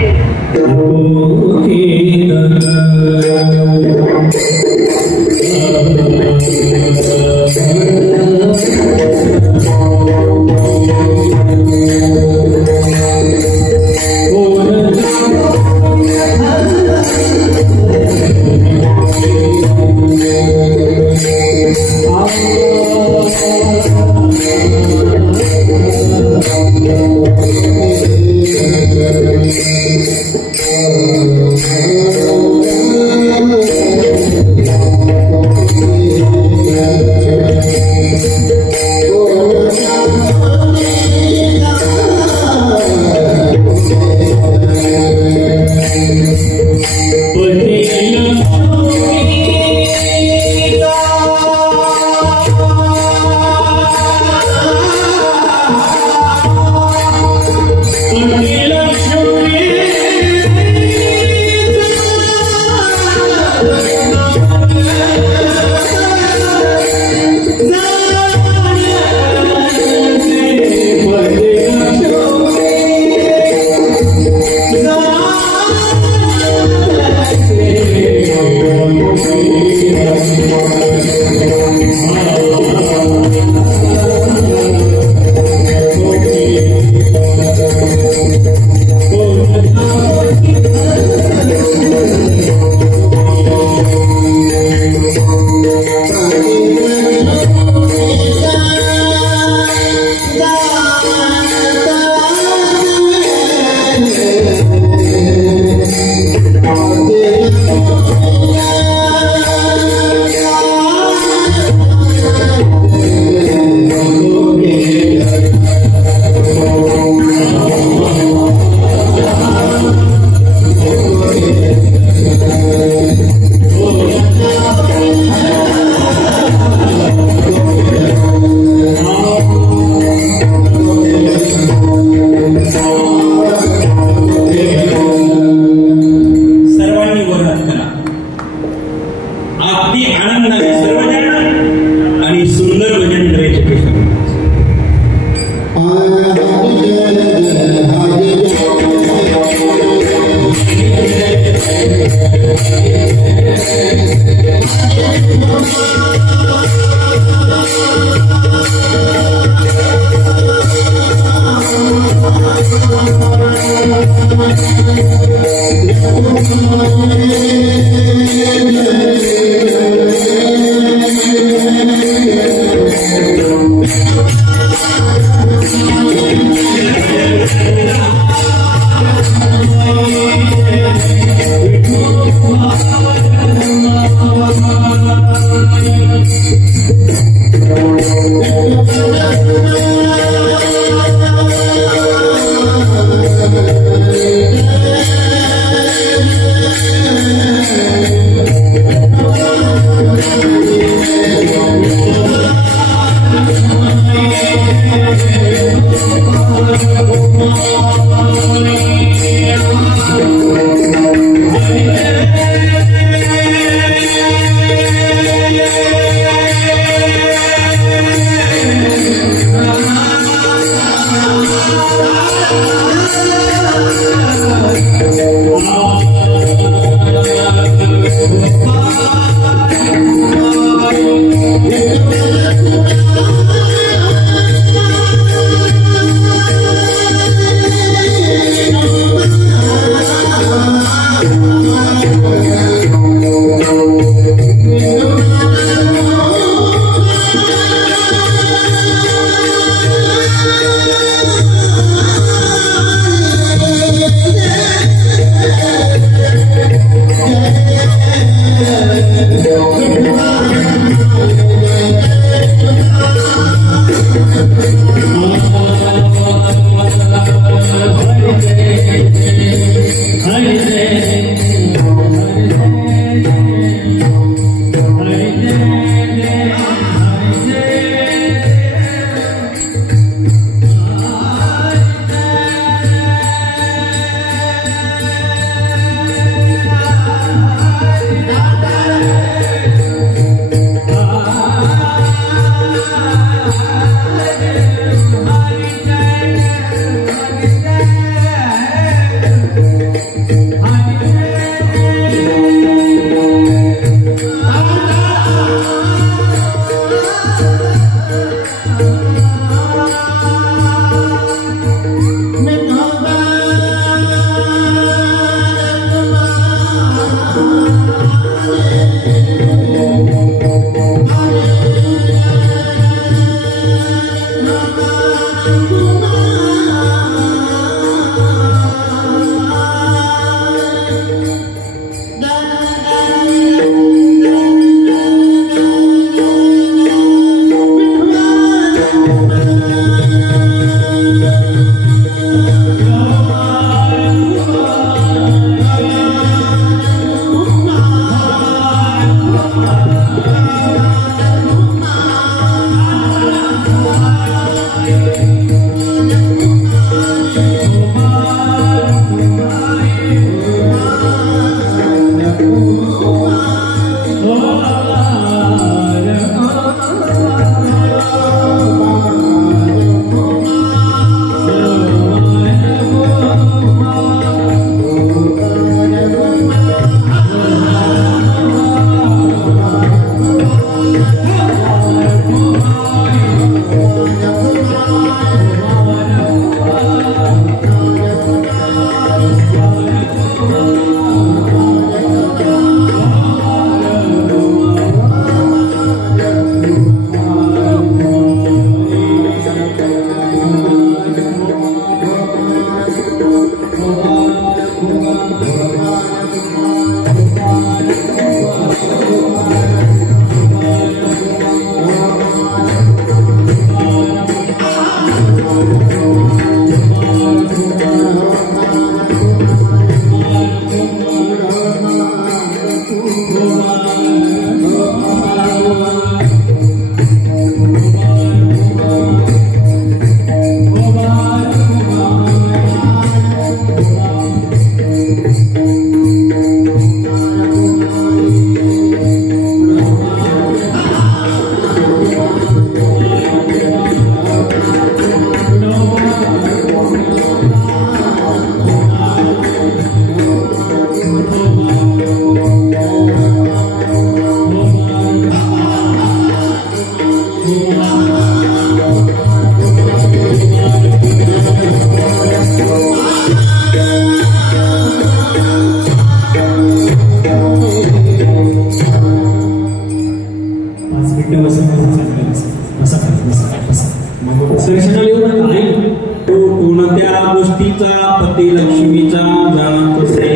कोणत्या गोष्टीचा पती लक्ष्मीचा जाणत असे.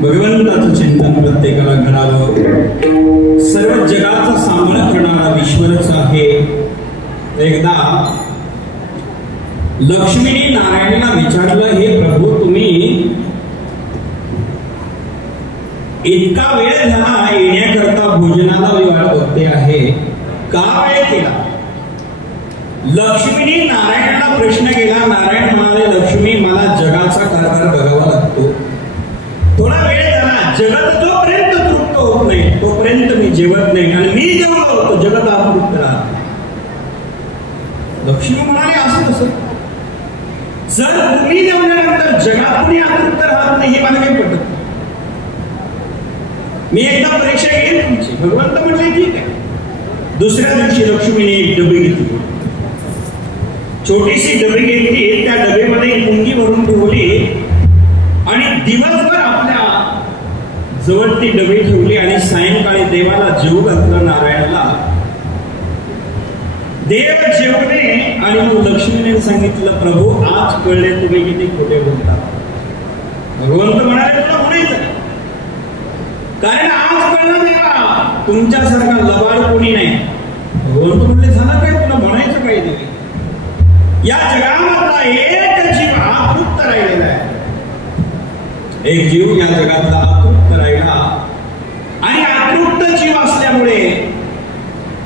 भगवंताचं चिंतन प्रत्येकाला घडावं. सर्व जगाचा सांभाळ करणारा ईश्वरच आहे. एकदा लक्ष्मीने नारायणाला विचारलं, हे प्रभू तुम्ही इतका वेळ झाला येण्याकरता भोजनाला मी वाट बघते आहे, का वेळ केला? लक्ष्मीने नारायणाला प्रश्न केला. नारायण म्हणाले, लक्ष्मी मला जगाचा कारभार बघावा लागतो, थोडा वेळ झाला, जगत जोपर्यंत तृप्त होत नाही तोपर्यंत मी जेवत नाही, आणि मी जेवलो तो जगत अतृप्त राहत. लक्ष्मी म्हणाले, असं कसं? जर तुम्ही जेवल्यानंतर जगातून अतृप्त राहत नाही हे मला काही पटत नाही, मी एकदा परीक्षा घेईन तुमची. भगवंत म्हटले, ठीक आहे. दुसऱ्या दिवशी लक्ष्मीने एक डबी घेतली, छोटीशी डबी घेतली, त्या डबेमध्ये मुंगी भरून ठेवली आणि दिवसभर आपल्या जवळ ती डबी ठेवली आणि सायंकाळी देवाला जेवू घातलं नारायणाला. देव जेवणे आणि मग लक्ष्मीने सांगितलं, प्रभू आज कळले तुम्ही किती खोटे बोलतात. भगवंत म्हणाले, तुला म्हणायचं कारण आज कळलं देवा तुमच्यासारखा लबाड कोणी नाही. भगवंत म्हटले, झालं काय तुला म्हणायचं काही नाही. या जगामधला एक जीव अतृप्त राहिलेला आहे. एक जीव या जगातला अतृप्त राहिला आणि अतृप्त जीव असल्यामुळे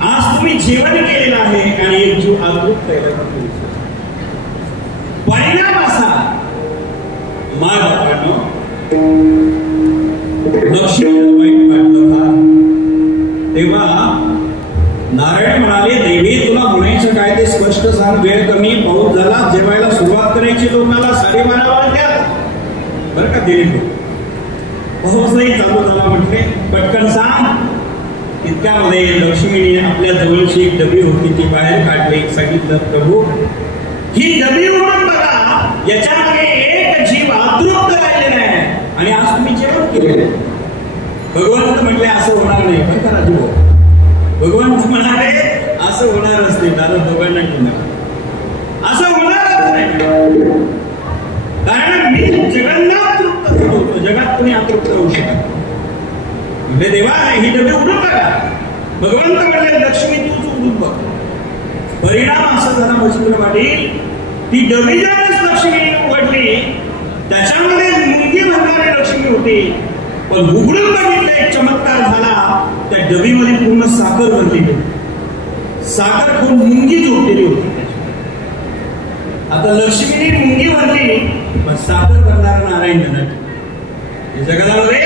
आज तुम्ही जेवण केलेलं आहे आणि एक जीव अतृप्त राहिला. परिणाम असा, माय बापांनो, लक्ष्मीला वाईट वाटलं का? तेव्हा नारायण म्हणाले, देवी तुला म्हणायचं काय ते स्पष्ट सांग. वेळ कमी, पाऊस झाला, जेवायला सुरुवात करायची लोकांना 12:30 वाजल्यात. बरं का दिली, पाऊस नाही चालू झाला म्हटले, पटकन सांग. इतक्यामध्ये लक्ष्मीने आपल्या जवळची एक डबी होती ती बाहेर काढली. सांगितलं, प्रभू ही डबी उघडून बघा, याच्यामध्ये एक जीव अतृप्त राहिलेला आहे आणि आज तुम्ही जेवण केले. भगवंत म्हटले, असं होणार नाही. बरं का राजू, भगवंत म्हणाले, असं होणारच नाही. दादा दोघांना घेणार, असं होणारच नाही. कारण मी जगन्नाथ तृप्त होतो, जगात तुम्ही अतृप्त होऊ शकत. म्हणजे देवा ही डबे उडून बघा. भगवंत म्हटले, लक्ष्मी तूच उडून बघ. परिणाम असा झाला मच्छिंद्र पाटील, ती डबी ज्यावेळेस लक्ष्मीने उघडली त्याच्यामध्ये मुंगी भरणारी लक्ष्मी होती, पण उघडून बघितलं एक चमत्कार झाला. त्या डबीमध्ये पूर्ण साखर भरलेली, साखर खूप मुंगी जोडलेली होती. आता लक्ष्मीने मुंगी भरली, पण साखर भरणारा नारायण हे जगामध्ये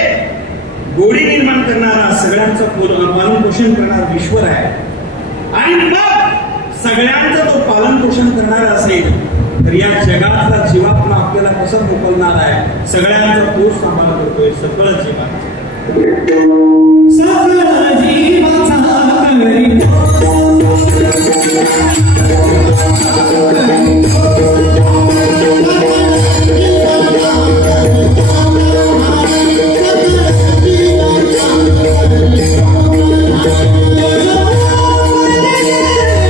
गोडी निर्माण करणारा, सगळ्यांचं पालन पोषण करणारा ईश्वर आहे. आणि मग सगळ्यांचं तो पालन पोषण करणारा असेल तर या जगातला जीवात्मा आपल्याला कसं मोकलणार आहे? सगळ्यांचा तोच सांभाळ करतोय, सगळं जीवाचा Yeah.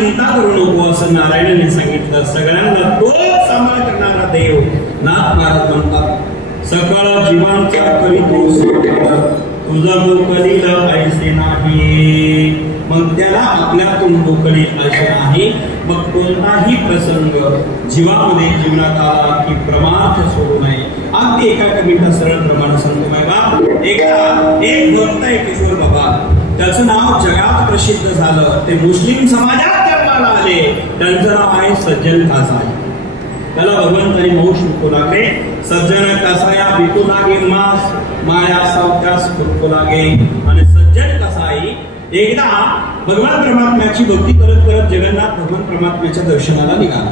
चिंता करू नको असं नारायणाने सांगितलं. सगळ्यांना तो सांभाळ करणारा देव नाथ महाराज म्हणतात, सकळ जीवांचा करीतो तुझा मोकलील ऐसे नाही. मग त्याला आपल्यातून मोकली असे नाही. मग कोणताही प्रसंग जीवामध्ये जीवनात आला की प्रमाथ सोडू नये. अगदी एका मिनिटात सरळ प्रमाण सांगतो बघा. एक भक्त आहे किशोर बाबा, त्याचं नाव जगात प्रसिद्ध झालं. ते मुस्लिम समाजात जन्माला आले. त्यांचं नाव आहे सज्जन कासाई. त्याला भगवंतानी मौश मुकू लागले. सज्जन कासाया बिकू लागे मास माया सावत्यास फुटकू लागे. आणि सज्जन कासाई एकदा भगवान परमात्म्याची भक्ती करत करत जगन्नाथ भगवान परमात्म्याच्या दर्शनाला निघाला.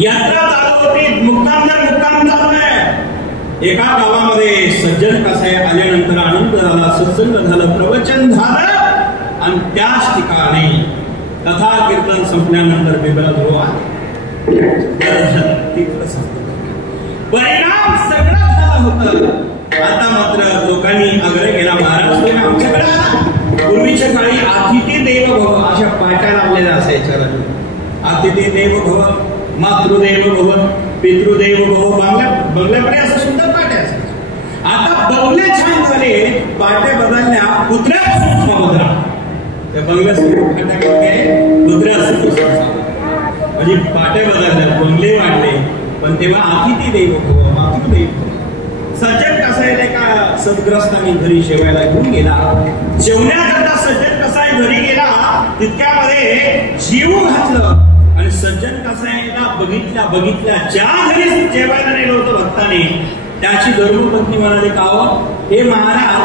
यात्रा चालू होती. मुक्काम चालू आहे. एका गावामध्ये सज्जन कासाई आल्यानंतर आनंद झाला, सत्संग झालं, प्रवचन झालं. आणि त्याच ठिकाणी कथा कीर्तन संपल्यानंतर बिबला ध्रुव आहे. परिणाम सगळं झालं होतं. आता मात्र लोकांनी आग्रह केला, महाराज तुम्ही आमच्याकडे आला. पूर्वीच्या काळी अतिथी देव भव अशा पाट्या लावलेल्या असायच्या. अतिथी देव भव, मातृदेव भव, पितृदेव भव, बंगल्याकडे असं सुंदर पाट्या असायच्या. आता बंगले छान झाले, पाट्या बदलल्या, कुत्र्यापासून समुद्रा. त्या बंगल्यासाठी कुत्र्या म्हणजे पाट्या बदलल्या, बंगले वाढले. पण तेव्हा अतिथी देव भव, मातृदेव भव. सज्जन कासाई एका सद्ग्रस्तांनी घरी जेवायला घेऊन गेला. जेवण्याकरता सज्जन कासाई घरी गेला. तितक्यामध्ये जीव घातलं. आणि सज्जन कासाईला बघितल्या ज्या घरी जेवायला नेलं होतं भक्ताने, त्याची धर्मपत्नी म्हणाली, का हो हे महाराज,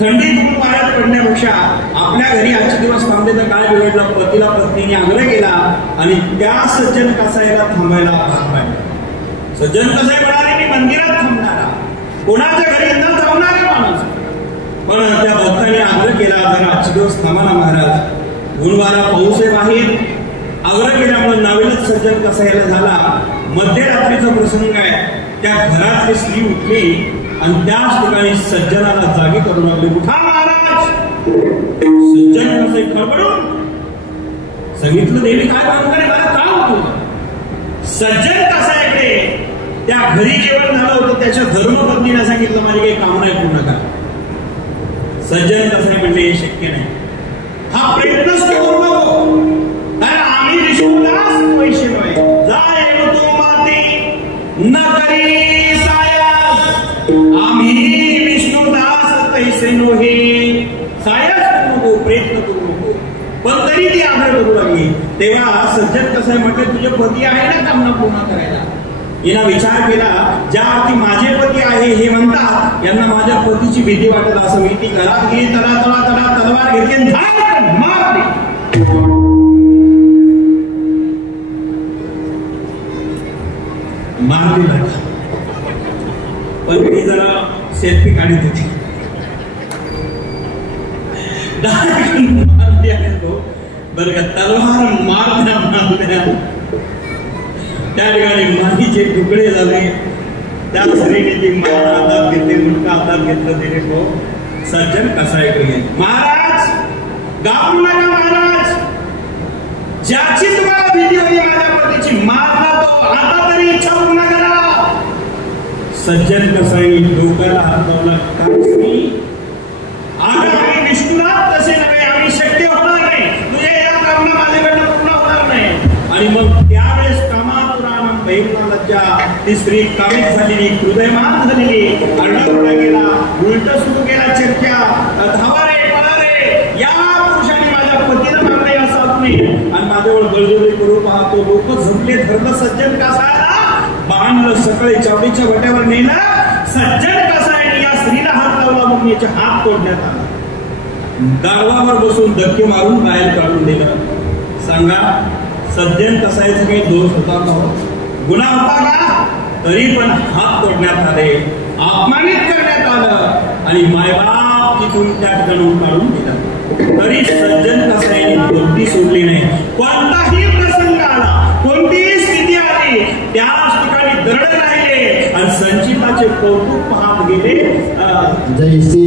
थंडीतून पायात पडण्यापेक्षा आपल्या घरी आजचे दिवस थांबले तर काय बिघडलं. पतीला पत्नीने आग्रह केला आणि त्या सज्जन कासाईला थांबायला भाग पाडला. सज्जन कासाई म्हणाले, मी मंदिरात थांबणारा, कोणाच्या घरी न थांबणारा माणूस. पण त्या भक्ताने आग्रह केला, जरा आजचे दिवस थांबा ना महाराज, ऊनवारा पाऊस आहे बाहेर. आग्रह केल्यामुळे नावेलच सज्जन कासाईला झाला. मध्यरात्रीचा प्रसंग आहे. त्या घरातली स्त्री उठली आणि त्याच ठिकाणी सज्जनाला जागी करू लागले. उठा महाराज. सज्जन कासाई खडबडून सांगितलं, देवी काय काम करे, मला काम होतं. सज्जन कासाईकडे त्या घरी जेवण झालं होतं. त्याच्या धर्मपत्नीने सांगितलं, माझी काही काम नाही पूर्ण करा. सज्जन कासाई म्हणले, हे शक्य नाही. हा प्रयत्नच करू नको, कारण आम्ही विष्णुदास पैसे नव्हे. जाय तो माती न करी सायास, आम्ही विष्णुदास पैसे नव्हे. सायास करू नको, प्रयत्न करू नको. पण तरी ती आग्रह करू लागली. तेव्हा सज्जन कासाई म्हटले, तुझे पती आहे ना कामना पूर्ण करायला. हिला विचार केला, ज्या अर्थी माझे पती आहे हे म्हणतात, यांना माझ्या पतीची भीती वाटत असं. मी ती घरात गेली, तलवार घेतली, मारली नाही. पण ती जरा सेल्फी काढत होती. बरं का, तलवार मारल्या त्या ठिकाणी मातीचे तुकडे झाले. त्या स्त्रीने ती मान हातात घेतली, मुलगा हातात घेतलं. तिने तो सज्जन कासाईकडे गेले. महाराज घाबरू नका महाराज, ज्याची तुम्हाला भीती होती माझ्या पतीची, मारला तो, आता तरी इच्छा पूर्ण करा. सज्जन कासाई डोक्याला हात लावला. आम्ही विष्णुनाथ तसे नव्हे, आम्ही शक्य होणार नाही, तुझ्या या कामना माझ्याकडनं पूर्ण होणार नाही. आणि मग त्यावेळेस ती स्त्री कामित झालेली, हृदयमान झालेली, आरडाओरडा केला, उलट सुरू केला चर्चा, धावा रे पळा रे, या पुरुषाने माझ्या पतीला मारले असं नाही. आणि माझ्यावर बळजबरी करू पाहतो. लोक झुकले, धरलं सज्जन कासाईला, बांधलं, सकाळी चावडीच्या वट्यावर नेलं. सज्जन कासाईने या स्त्रीला हात लावला, मग याचे हात तोडण्यात आला. गाढवावर बसून धक्के मारून बाहेर काढून दिलं. सांगा, सज्जन कासाईचा काही दोष होता का? गुन्हा होता का? तरी पण हात तोडण्यात आले, अपमानित करण्यात आलं आणि मायबाप तिथून त्या ठिकाणून काढून दिला. तरी सज्जन कासाईने कोणती सोडली नाही. कोणताही प्रसंग आला, कोणतीही स्थिती आली, त्याच ठिकाणी दृढ राहिले आणि संचिताचे कौतुक पाहत गेले. जैसे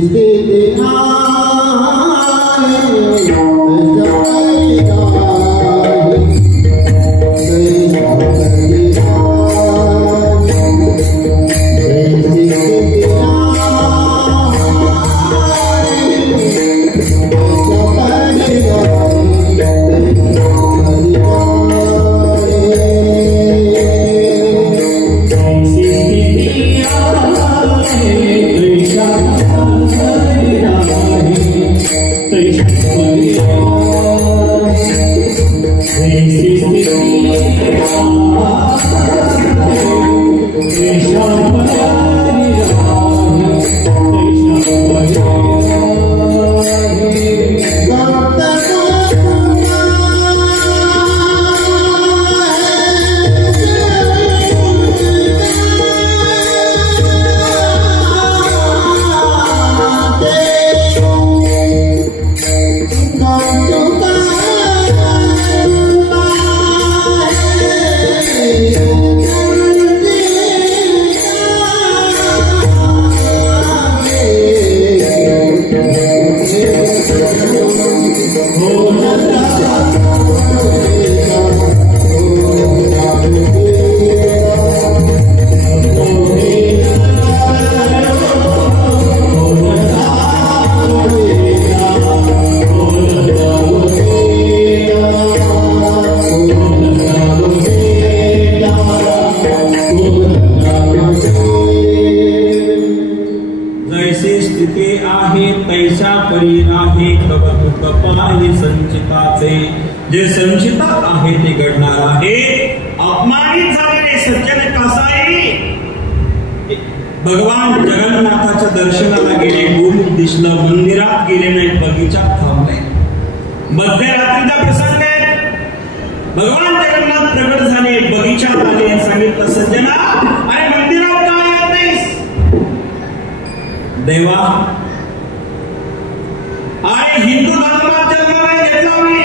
ऐशा परी नाही कवतुक पाहि संचिताचे. जे संचितात आहे ते घडणार आहे. अपमानित झालेले सज्जन कसाई भगवान जगन्नाथाच्या दर्शनाला गेले, गुरु दिसलं, मंदिरात गेले नाही, बगीचात थांबले. मध्यरात्रीचा प्रसंग आहे. भगवान जगन्नाथ प्रगट झाले, बगीचात आले, सांगितलं सज्जना अरे मंदिरात का येत नाहीस? देवा अरे हिंदू धर्मात जन्म नाही घेतला मी,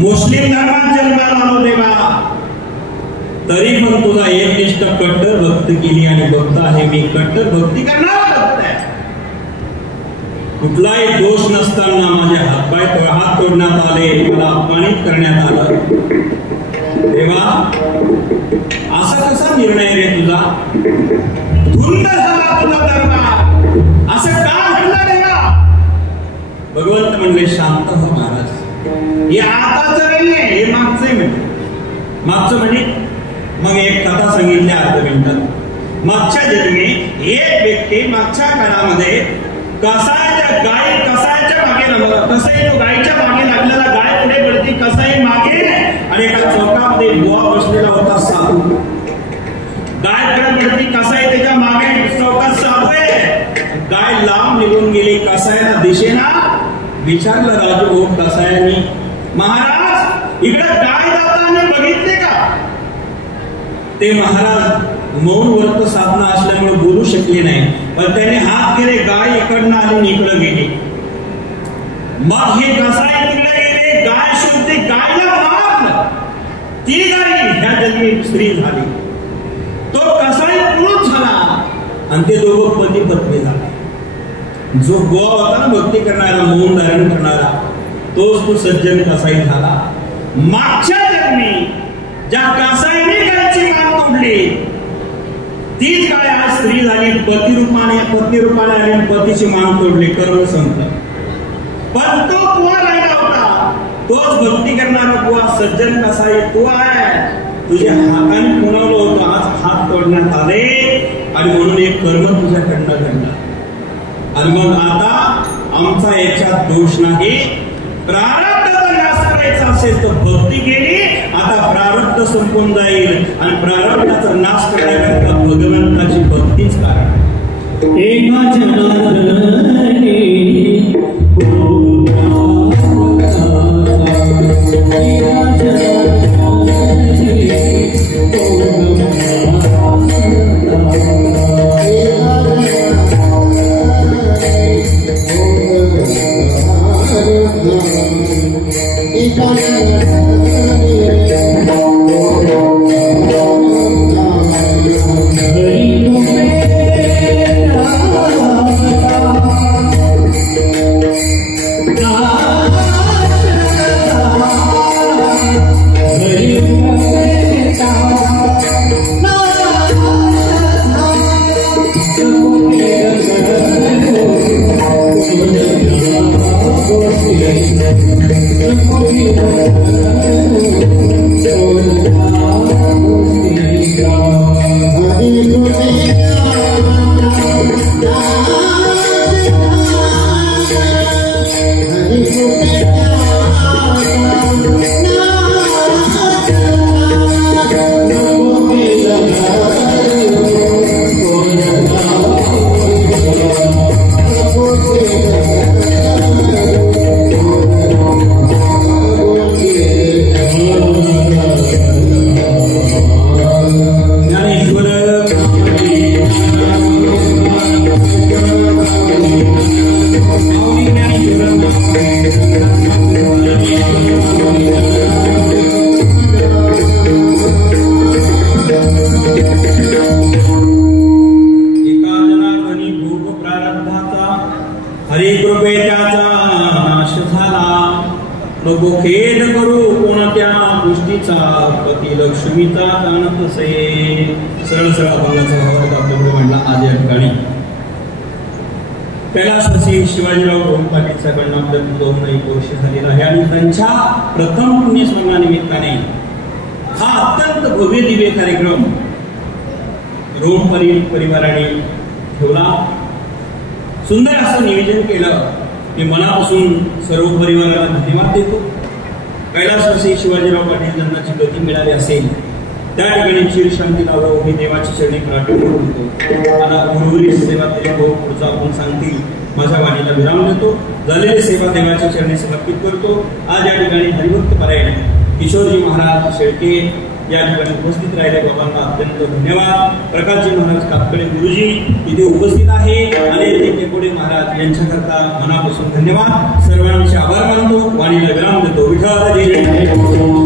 मुस्लिम धर्मात जन्माला आलो देवा, तरी पण तुझा एकनिष्ठ कट्टर भक्ती केली आणि भक्त आहे मी, कट्टर भक्ती करणार भक्त आहे. कुठलाही दोष नसताना माझे हात तोडण्यात आले, मला अपमानित करण्यात आलं. देवा असा कसा निर्णय रे तुझा? धुंद झाला तुझा धर्म, असं का घडलं देवा? भगवंत म्हणले शांत हो महाराज, हे आताच नाहीये, हे मागचे म्हणजे. मागचं म्हणजे मग एक कथा सांगितली अर्ध मिनिटात. मागच्या जन्मी एक व्यक्ती मागच्या काळामध्ये कसाईच्या मागे लागला. कसाई तो गायीच्या मागे लागलेला, गाय पुढे पडती, कसाई मागे, आणि एका चौकामध्ये बुवा बसलेला होता साधू. गाय पुढे पडती, कसाई त्याच्या मागे, चौकात साधू आहे. गाय लांब निघून गेली, कसाईला दिसेना. विचारलं राजू कसायांनी, महाराज इकडे गाय जाताना बघितले का? ते महाराज मौन व्रत साधना असल्यामुळे बोलू शकले नाही, पण त्याने हात केले, गाय इकडनं आली इकडे गेली. मग हे कसाई तिकडे गेले, गाय शोधते, गायला मारलं. ती गाय ह्या जन्मी स्त्री झाली. तो कसाई पुरुष झाला आणि ते दोघं पती पत्नी झाले. जो गोवा होता ना भक्ती करणारा, मौन धारण करणारा, तोच तो सज्जन कसाई झाला. मागच्या जन्मी ज्या कसाईने गायची मान तोडली, तीच गाय आज स्त्री झाली, पती रूपाने आली, पतीची मान तोडली, कर्म संपलं. पण तो बुवा राहिला होता, तोच भक्ती करणारा बुवा, सज्जन कसाई तो आहे. तुझ्या हाताने पुरवलं होतं, आज हात तोडण्यात आले आणि म्हणून एक कर्म तुझ्याकडनं घडला. आणि मग आता आमचा याच्यात दोष नाही. प्रारब्धाचा नाश करायचा असेल तर भक्ती केली, आता प्रारब्ध संपून जाईल आणि प्रारब्धाचा नाश करण्याकरता भगवंताची भक्तीच कारण. एका जनार्दनी लक्ष्मीचा जाणत असे. सरळ सरळ अभंगाचा भावार्थ आपल्याकडे मांडला आज या ठिकाणी. कैलासवासी शिवाजीराव रोहन पाटील कडनं आपल्या 2 वर्ष झालेला आहे आणि त्यांच्या प्रथम पुण्यस्मरणानिमित्ताने हा अत्यंत भव्य दिव्य कार्यक्रम रोहन परिवाराने ठेवला. सुंदर असं नियोजन केलं. मी मनापासून सर्व परिवाराला धन्यवाद देतो. कैलासवासी शिवाजीराव पाटील यांची गती मिळाली असेल त्या ठिकाणी चिरशांती लावलं मी देवाची चरणी प्रार्थना करतो. मला उर्वरित सेवा पुढचा आपण सांगतील माझ्या वाणीला विराम देतो. झालेली सेवा देवाच्या चरणी समर्पित करतो. आज या ठिकाणी हरिभक्त परायण किशोरजी महाराज शेळके या ठिकाणी उपस्थित राहिले. बाबांना अत्यंत धन्यवाद. प्रकाशजी महाराज कापकडे गुरुजी इथे उपस्थित आहे आणि टेकोडे महाराज यांच्याकरता मनापासून धन्यवाद. सर्वांचे आभार मानतो. वाणीला विराम देतो. विठ्ठल जय जय.